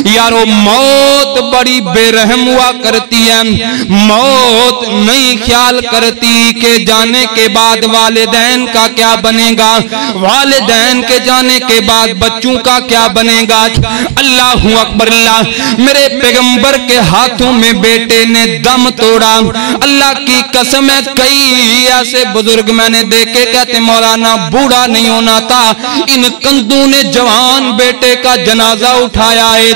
یارو موت بڑی بے رحم ہوا کرتی ہے، موت نہیں خیال کرتی کہ جانے کے بعد والدین کا کیا بنے گا، والدین کے جانے کے بعد بچوں کا کیا بنے گا۔ اللہ اکبر اللہ۔ میرے پیغمبر کے ہاتھوں میں بیٹے نے دم توڑا، اللہ کی قسم ہے کئی ایسے بزرگ میں نے دیکھے کہتے مولانا بوڑھا نہیں ہونا تھا، ان کندوں نے جوان بیٹے کا جنازہ اٹھایا ہے،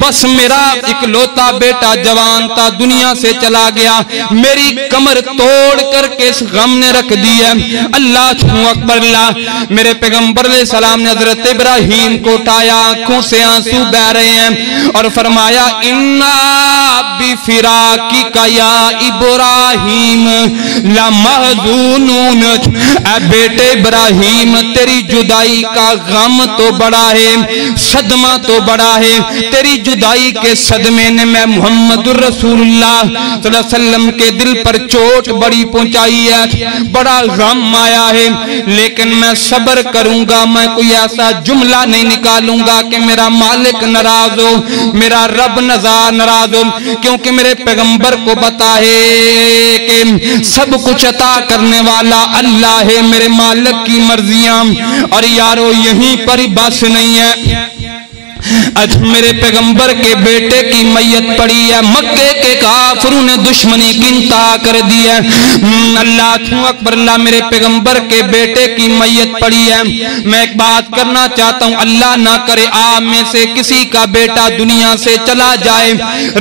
بس میرا اکلوتا بیٹا جوان تھا دنیا سے چلا گیا، میری کمر توڑ کر کے اس غم نے رکھ دی ہے۔ اللہ اکبر اللہ۔ میرے پیغمبر علیہ السلام نے حضرت ابراہیم کو اٹھایا، آنکھوں سے آنسو بہ رہے ہیں، اور فرمایا اِنَّا بِفِرَاقِكَ يَا ابراہیم لمحزونون، اے بیٹے ابراہیم تیری جدائی کا غم تو بڑا ہے، صدمہ تو بڑا ہے، تیری جدائی کے صدمے نے میں محمد الرسول اللہ صلی اللہ علیہ وسلم کے دل پر چوٹ بڑی پہنچائی ہے، بڑا غم آیا ہے، لیکن میں صبر کروں گا، میں کوئی ایسا جملہ نہیں نکالوں گا کہ میرا مالک ناراض ہو، میرا رب ناراض ہو، کیونکہ میرے پیغمبر کو پتا ہے کہ سب کچھ عطا کرنے والا اللہ ہے، میرے مالک کی مرضیاں، اور یارو یہیں پر ہی بس نہیں ہے، آج میرے پیغمبر کے بیٹے کی میت پڑی ہے، مکے کے کافروں نے دشمنی کی انتہا کر دی ہے، اللہ اکبر اللہ، میرے پیغمبر کے بیٹے کی میت پڑی ہے، میں ایک بات کرنا چاہتا ہوں، اللہ نہ کرے آپ میں سے کسی کا بیٹا دنیا سے چلا جائے،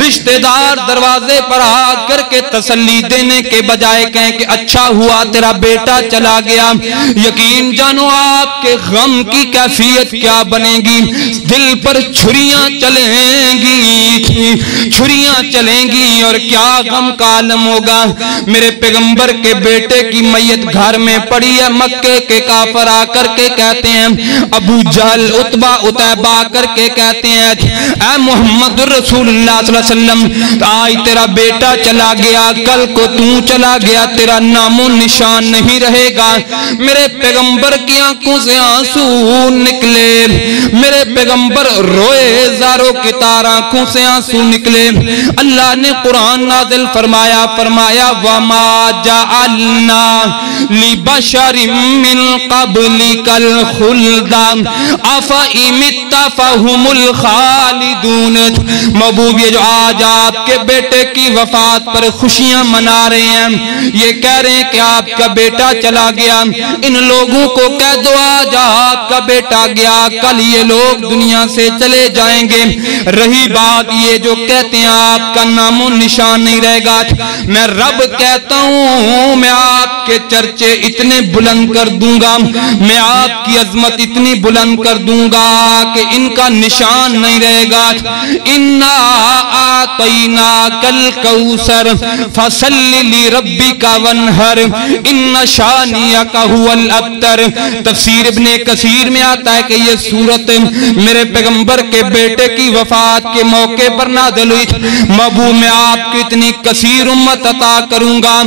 رشتہ دار دروازے پر ہاتھ کر کے تسلی دینے کے بجائے کہیں کہ اچھا ہوا تیرا بیٹا چلا گیا، یقین جانو آپ کے غم کی کیفیت کیا بنے گی، دل پر چھریاں چلیں گی اور کیا غم کا عالم ہوگا۔ میرے پیغمبر کے بیٹے کی میت گھر میں پڑی ہے، مکے کے کافر آ کر کے کہتے ہیں، ابو جہل عتبہ عتیبہ کر کے کہتے ہیں، اے محمد رسول اللہ صلی اللہ علیہ وسلم آج تیرا بیٹا چلا گیا، کل کو تو چلا گیا، تیرا نام و نشان نہیں رہے گا۔ میرے پیغمبر کی آنکھوں سے آنسو نکلے، میرے پیغمبر روئے، زاروں کی تار آنکھوں سے آنسو نکلے، اللہ نے قرآن نازل فرمایا وَمَا جَعَلْنَا لِبَشَرٍ مِّن قَبْلِكَ الْخُلْدَ أَفَإِن مِتَّ فَهُمُ الْخَالِدُونَ۔ محبوب یہ جو آج آپ کے بیٹے کی وفات پر خوشیاں منا رہے ہیں، یہ کہہ رہے ہیں کہ آپ کا بیٹا چلا گیا، ان لوگوں کو کہہ دو آج آپ کا بیٹا گیا، کل یہ لوگ دنیا سے چلے جائیں گے۔ رہی بات یہ جو کہتے ہیں آپ کا نام و نشان نہیں رہے گا، میں رب کہتا ہوں میں آپ کے چرچے اتنے بلند کر دوں گا، میں آپ کی عظمت اتنی بلند کر دوں گا کہ ان کا نشان نہیں رہے گا۔ اِنَّا أَعْطَيْنَاكَ الْكَوْثَرَ فَصَلِّ لِرَبِّكَ وَانْحَرْ إِنَّ شَانِئَكَ هُوَ الْأَبْتَرُ۔ تفسیر ابن کثیر میں آتا ہے کہ یہ سورت میرے پیغمبر کے بیٹے کی وفات کے موقع پر نازل ہوئی۔ محبوب میں آپ کو اتنی کثیر امت عطا کروں گا،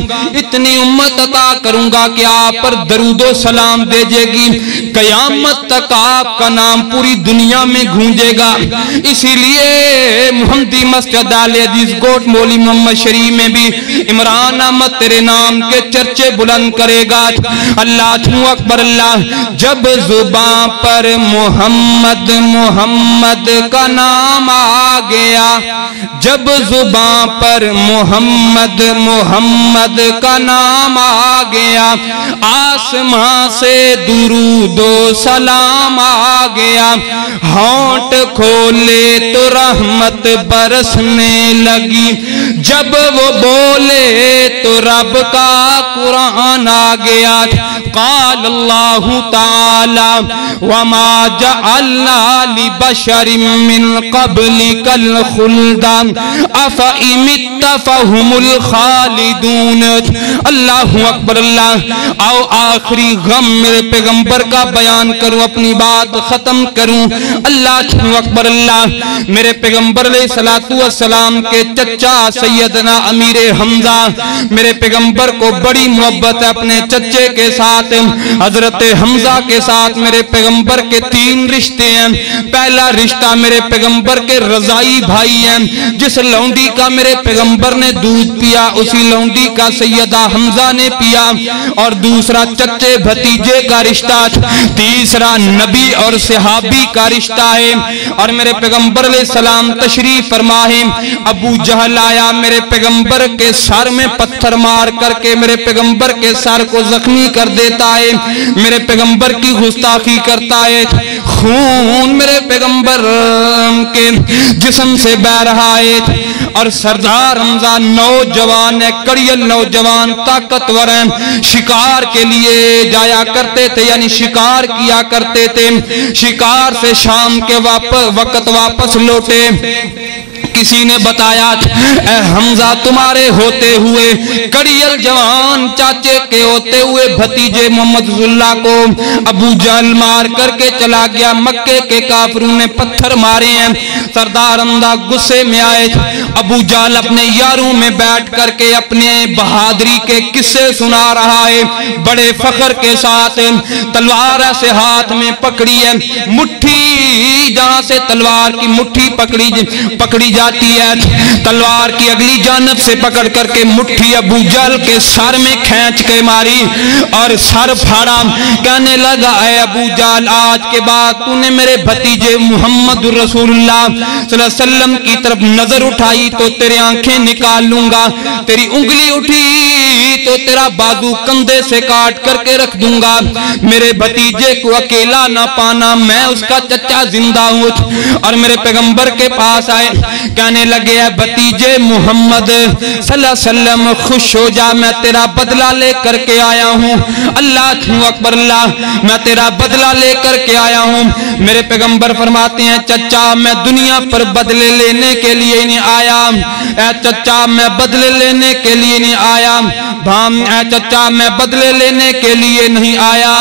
اتنی امت عطا کروں گا کہ آپ پر درود و سلام بھیجے گی، قیامت تک آپ کا نام پوری دنیا میں گونجے گا۔ اسی لیے محمدی مسجد اہل حدیث کوٹ مولی محمد شریف میں بھی عمران احمد تیرے نام کے چرچے بلند کرے گا۔ اللہ اکبر اللہ، جب زباں پر محمد کا نام آ گیا، جب زباں پر محمد کا نام آ گیا، آسمان سے درود و سلام آ گیا، ہونٹ کھولے تو رحمت برسنے لگی، جب وہ بولے تو رب کا قرآن آ گیا۔ قال اللہ تعالی وما جعلنا لبشر من قبلك الخلد افإن مت فهم الخالدون۔ اللہ اکبر اللہ، آؤ آخری غم میرے پیغمبر کا بیان کروں، اپنی بات ختم کروں۔ اللہ اکبر اللہ، میرے پیغمبر علیہ السلام کے چچا سیدنا امیر حمزہ، میرے پیغمبر کو بڑی محبت ہے اپنے چچے کے ساتھ، حضرت حمزہ کے ساتھ میرے پیغمبر کے 3 رشتے ہیں۔ پہلا رشتہ میرے پیغمبر کے رضائی بھائی ہیں، جس لونڈی کا میرے پیغمبر نے دودھ پیا اسی لونڈی کا سیدہ حمزہ نے پیا، اور دوسرا چچے بھتیجے کا رشتہ، تیسرا نبی اور صحابی کا رشتہ ہے۔ اور میرے پیغمبر علیہ السلام تشریف فرما ہے، ابو جہل آیا میرے پیغمبر کے سر میں پتھر مار کر کے میرے پیغمبر کے سر کو زخمی کر دیتا ہے، میرے پیغمبر کی گستاخی کرتا ہے، خون میرے پیغمبر کے جسم سے بہ رہا ہے، اور سردار حمزہ نوجوان ہے، کڑیل نوجوان، طاقتور ہیں، شکار کے لیے جایا کرتے تھے، یعنی شکار کیا کرتے تھے، شکار سے شام کے وقت واپس لوٹے، کسی نے بتایا اے حمزہ تمہارے ہوتے ہوئے کڑیل جوان چاچے کے ہوتے ہوئے بھتیجے محمد رسول اللہ کو ابو جہل مار کر کے چلا گیا، مکے کے کافروں نے پتھر مارے ہیں۔ سردار حمزہ غصے میں آئے، ابو جہل اپنے یاروں میں بیٹھ کر کے اپنے بہادری کے قصے سنا رہا ہے، بڑے فخر کے ساتھ تلوار ایسے ہاتھ میں پکڑی ہے، مٹھی جہاں سے تلوار کی مٹھی پکڑی جاتی ہے، تلوار کی اگلی جانب سے پکڑ کر کے مٹھی ابو جہل کے سر میں کھینچ کے ماری اور سر پھاڑا۔ کہنے لگا اے ابو جہل آج کے بعد تو نے میرے بھتیجے محمد رسول اللہ صلی اللہ علیہ وسلم کی طرف نظر اٹھائی تو تیرے آنکھیں نکال لوں گا، تیری انگلی اٹھی تو تیرا بازو کندھے سے کاٹ کر کے رکھ دوں گا، میرے بھتیجے کو اکیلا نہ پانا، میں اس کا چچا زندہ ہوں۔ اور میرے پیغمبر کے پاس آئے، کہنے لگے اے بھتیجے محمد صلی اللہ علیہ وسلم خوش ہو جا، میں تیرا بدلہ لے کر کے آیا ہوں، اللہ اکبر اللہ، میں تیرا بدلہ لے کر کے آیا ہوں۔ میرے پیغمبر فرماتے ہیں چچا میں دنیا پر بدلے لینے کے لیے نہیں آیا، اے چچا میں بدلے لینے کے لیے نہیں آیا، اے چچا میں بدلے لینے کے لیے نہیں آیا،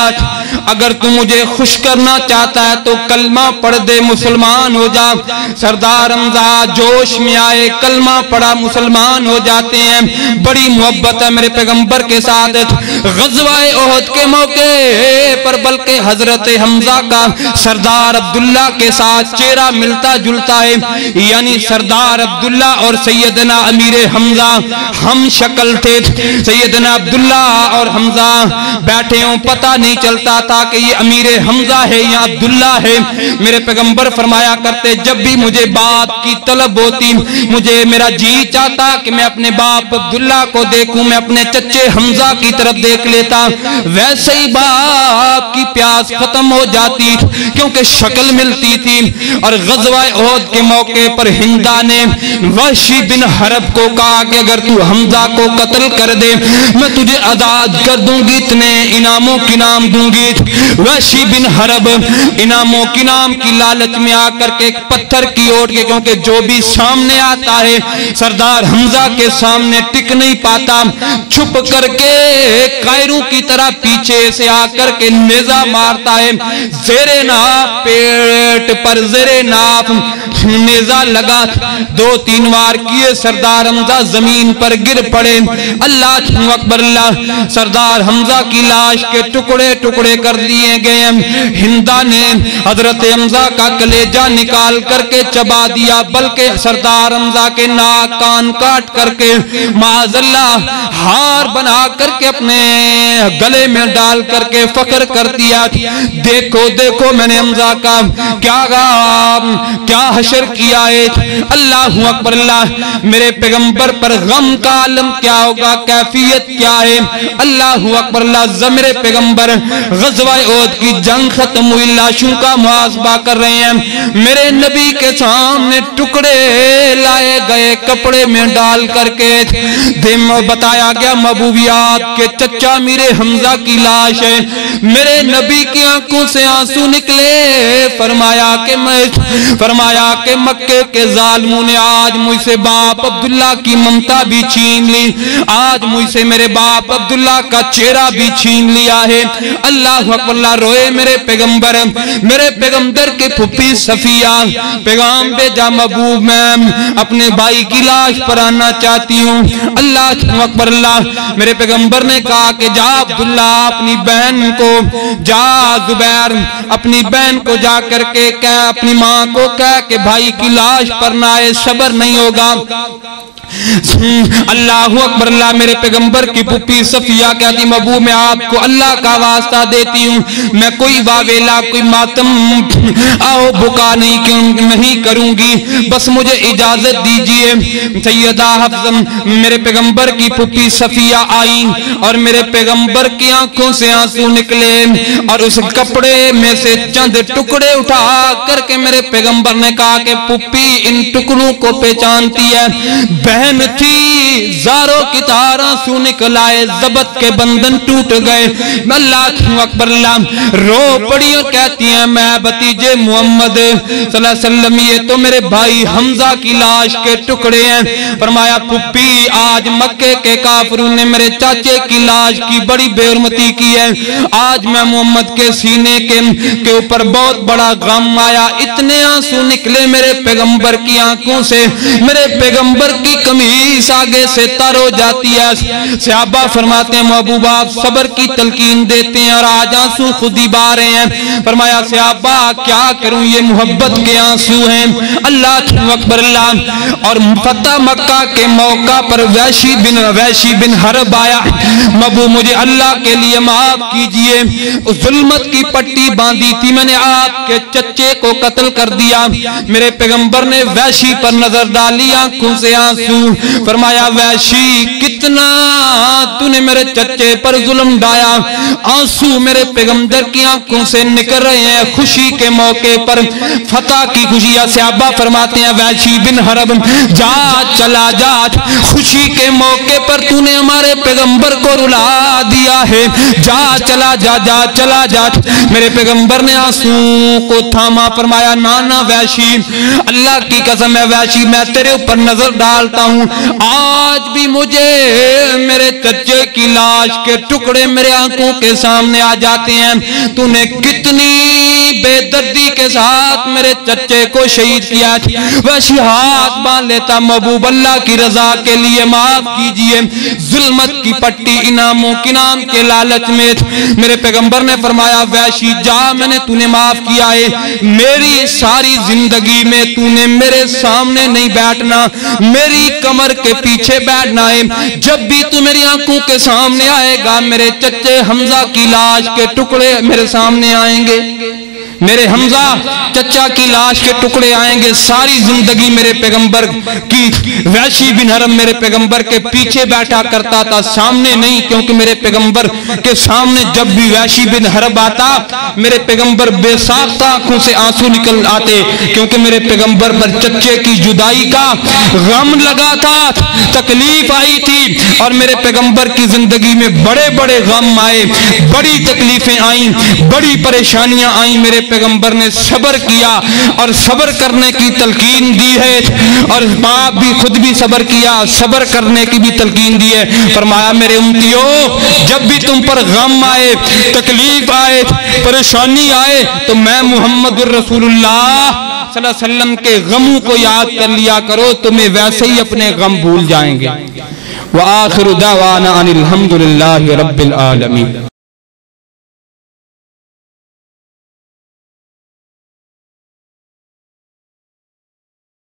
اگر تو مجھے خوش کرنا چاہتا ہے تو کلمہ پڑھ دے مسلمان ہو جا۔ سردار حمزہ جوش میں آئے، کلمہ پڑھا مسلمان ہو جاتے ہیں، بڑی محبت ہے میرے پیغمبر کے ساتھ۔ غزوہ احد کے موقع پر بلکہ حضرت حمزہ کا سردار عبداللہ کے ساتھ چہرہ ملتا جلتا ہے، یعنی سردار عبداللہ اور سیدنا امیر حمزہ ہم شکل تھے، سیدنا عبداللہ اور حمزہ بیٹھے ہوں پتہ نہیں چلتا تھا کہ یہ امیر حمزہ ہے یا عبداللہ ہے۔ میرے پیغمبر فرمایا کرتے جب بھی مجھے باپ کی طلب ہوتی، مجھے میرا جی چاہتا کہ میں اپنے باپ عبداللہ کو دیکھوں، میں اپنے چچے حمزہ کی طرف دیکھ لیتا، ویسے ہی باپ کی پیاس ختم ہو جاتی کیونکہ شکل ملتی تھی۔ اور غزوہ احد کے موقع پر ہندہ نے وحشی بن حرب کو کہا کہ اگر تو حمزہ کو قتل کر دے میں تجھے آزاد کر دوں گی، اتنے انعاموں کی نام دوں گی۔ وحشی بن حرب انعاموں کی نام کی لالچ میں آ کر کے ایک پتھر کی اوٹ کے، کیونکہ جو بھی سامنے آتا ہے سردار حمزہ کے سامنے ٹک نہیں پاتا، چھپ کر کے قائروں کی طرح پیچھے سے آ کر کے نیزہ مارتا ہے، زیر ناف پیٹ پر زیر ناف نیزہ لگا، 2-3 وار کیے، سردار حمزہ زمین پر گر پڑے، اللہ اکبر اللہ، سردار حمزہ کی لاش کے ٹکڑے ٹکڑے کر دیے گئے۔ ہندہ نے حضرت حمزہ کا کلیجہ نکال کر کے چبا دیا، بلکہ سردار حمزہ کے ناک کان کاٹ کر کے معاذ اللہ ہار بنا کر کے اپنے گلے میں ڈال کر کے فخر کر دیا، دیکھو دیکھو میں نے حمزہ کا کیا حشر کیا ہے، اللہ اکبر اللہ، میرے پیغمبر پر غم کا عالم کیا ہوگا، کیفیت کیا ہے، اللہ اکبر اللہ۔ میرے پیغمبر غزوہ احد کی جنگ ختم ہوئی، لاشوں کا محاسبہ کر رہے ہیں، میرے نبی کے سامنے ٹکڑے لائے گئے کپڑے میں ڈال کر کے بتایا گیا محبوبیات کے چچا میرے حمزہ کی لاش ہے، میرے نبی کی آنکھوں سے آنسو نکلے، فرمایا کہ مکے کے ظالموں نے آج مجھ سے باپ عبداللہ کی ممتا بھی چھین لی، آج مجھ سے میرے باپ عبداللہ کا چہرہ بھی چھین لیا ہے، اللہ اکبر اللہ۔ روئے میرے پیغمبر کے پھپھی صفیہ پیغام بھیجا محبوب میں اپنے بھائی کی لاش پر آنا چاہتی ہوں، اللہ اکبر اللہ۔ میرے پیغمبر نے کہا کہ جا عبداللہ اپنی بہن کو، جا زبیر اپنی بہن کو جا کر کے کہہ، اپنی ماں کو کہہ کہ بھائی کی لاش پر نہ آئے، صبر نہیں ہوگا، اللہ اکبر اللہ۔ میرے پیغمبر کی پھپھی صفیہ کہتی محبوب میں آپ کو اللہ کا واسطہ دیتی ہوں، میں کوئی واویلا کوئی ماتم آؤ بکا نہیں کروں گی، بس مجھے اجازت دیجئے۔ سیدہ حفصہ میرے پیغمبر کی پھپھی صفیہ آئیں اور میرے پیغمبر کی آنکھوں سے آنسو نکلے اور اس کپڑے میں سے چند ٹکڑے اٹھا کر کے میرے پیغمبر نے کہا کہ پھپھی ان ٹکڑوں کو پہچانتی ہے، بہن بہن تھی زاروں کی تار آنسو نکل آئے ضبط کے بندن ٹوٹ گئے اللہ اکبر اللہ رو پڑی اور کہتی ہیں میں بھتیجے محمد صلی اللہ علیہ وسلم یہ تو میرے بھائی حمزہ کی لاش کے ٹکڑے ہیں فرمایا پھپھی آج مکے کے کافروں نے میرے چاچے کی لاش کی بڑی بے حرمتی کی ہے آج میں محمد کے سینے کے اوپر بہت بڑا غم آیا اتنے آنسو نکلے میرے پیغمبر کی آنکھوں سے میرے پیغمبر کی قمیص آگے سے تر ہو جاتی ہے صحابہ فرماتے ہیں محبوبہ آپ صبر کی تلقین دیتے ہیں اور آج آنسو خود ہی بہا رہے ہیں فرمایا صحابہ کیا کروں یہ محبت کے آنسو ہیں اللہ اکبر اللہ اور فتح مکہ کے موقع پر وحشی بن حرب آیا مبو مجھے اللہ کے لیے معاف کیجئے ظلمت کی پٹی باندھی تھی میں نے آپ کے چچے کو قتل کر دیا میرے پیغمبر نے وحشی پر نظر ڈالی آنکھوں سے آنسو فرمایا وحشی کتنا تو نے میرے چچے پر ظلم ڈایا آنسو میرے پیغمبر کی آنکھوں سے نکل رہے ہیں خوشی کے موقع پر فتح کی خوشی صحابہ فرماتے ہیں وحشی بن حرب جا چلا جا خوشی کے موقع پر تو نے ہمارے پیغمبر کو رلا دیا ہے جا چلا جا جا چلا جا میرے پیغمبر نے آنسو کو تھاما فرمایا نانا وحشی اللہ کی قسم ہے وحشی میں تیرے اوپر نظر ڈالتا ہوں آج بھی مجھے میرے چچے کی لاش کے ٹکڑے میرے آنکھوں کے سامنے آ جاتے ہیں تو نے کتنی بے دردی کے ساتھ میرے چچے کو شہید کیا وحشی ہاتھ باندھ لیتا محبوب اللہ کی رضا کے لیے معاف کیجئے ظلمت کی پٹی انعاموں کی نام کے لالچ میں میرے پیغمبر نے فرمایا وحشی جا میں نے تو نے معاف کیا ہے میری ساری زندگی میں تو نے میرے سامنے نہیں بیٹھنا میری کمر کے پیچھے بیٹھنا ہے جب بھی تو میری آنکھوں کے سامنے آئے گا میرے چچے حمزہ کی لاش کے ٹکڑے میرے سامنے آئیں گے میرے حمزہ چچا کی لاش کے ٹکڑے آئیں گے ساری زندگی میرے پیغمبر کی وحشی بن حرب میرے پیغمبر کے پیچھے بیٹھا کرتا تھا سامنے نہیں کیونکہ میرے پیغمبر کے سامنے جب بھی وحشی بن حرب آتا میرے پیغمبر بے ساختہ آنکھوں سے آنسو نکل آتے کیونکہ میرے پیغمبر پر چچے کی جدائی کا غم لگا تھا تکلیف آئی تھی اور میرے پیغمبر کی زندگی میں بڑے بڑے غم آئے بڑی تکلیفیں آئیں بڑی پریشانیاں آئیں میرے پیغمبر نے صبر کیا اور صبر کرنے کی تلقین دی ہے اور باپ بھی خود بھی صبر کیا صبر کرنے کی بھی تلقین دی ہے فرمایا میرے امتیوں جب بھی تم پر غم آئے تکلیف آئے پریشانی آئے تو میں محمد الرسول اللہ صلی اللہ علیہ وسلم کے غموں کو یاد کر لیا کرو تمہیں ویسے ہی اپنے غم بھول جائیں گے وآخر دعوانا ان الحمدللہ رب العالمین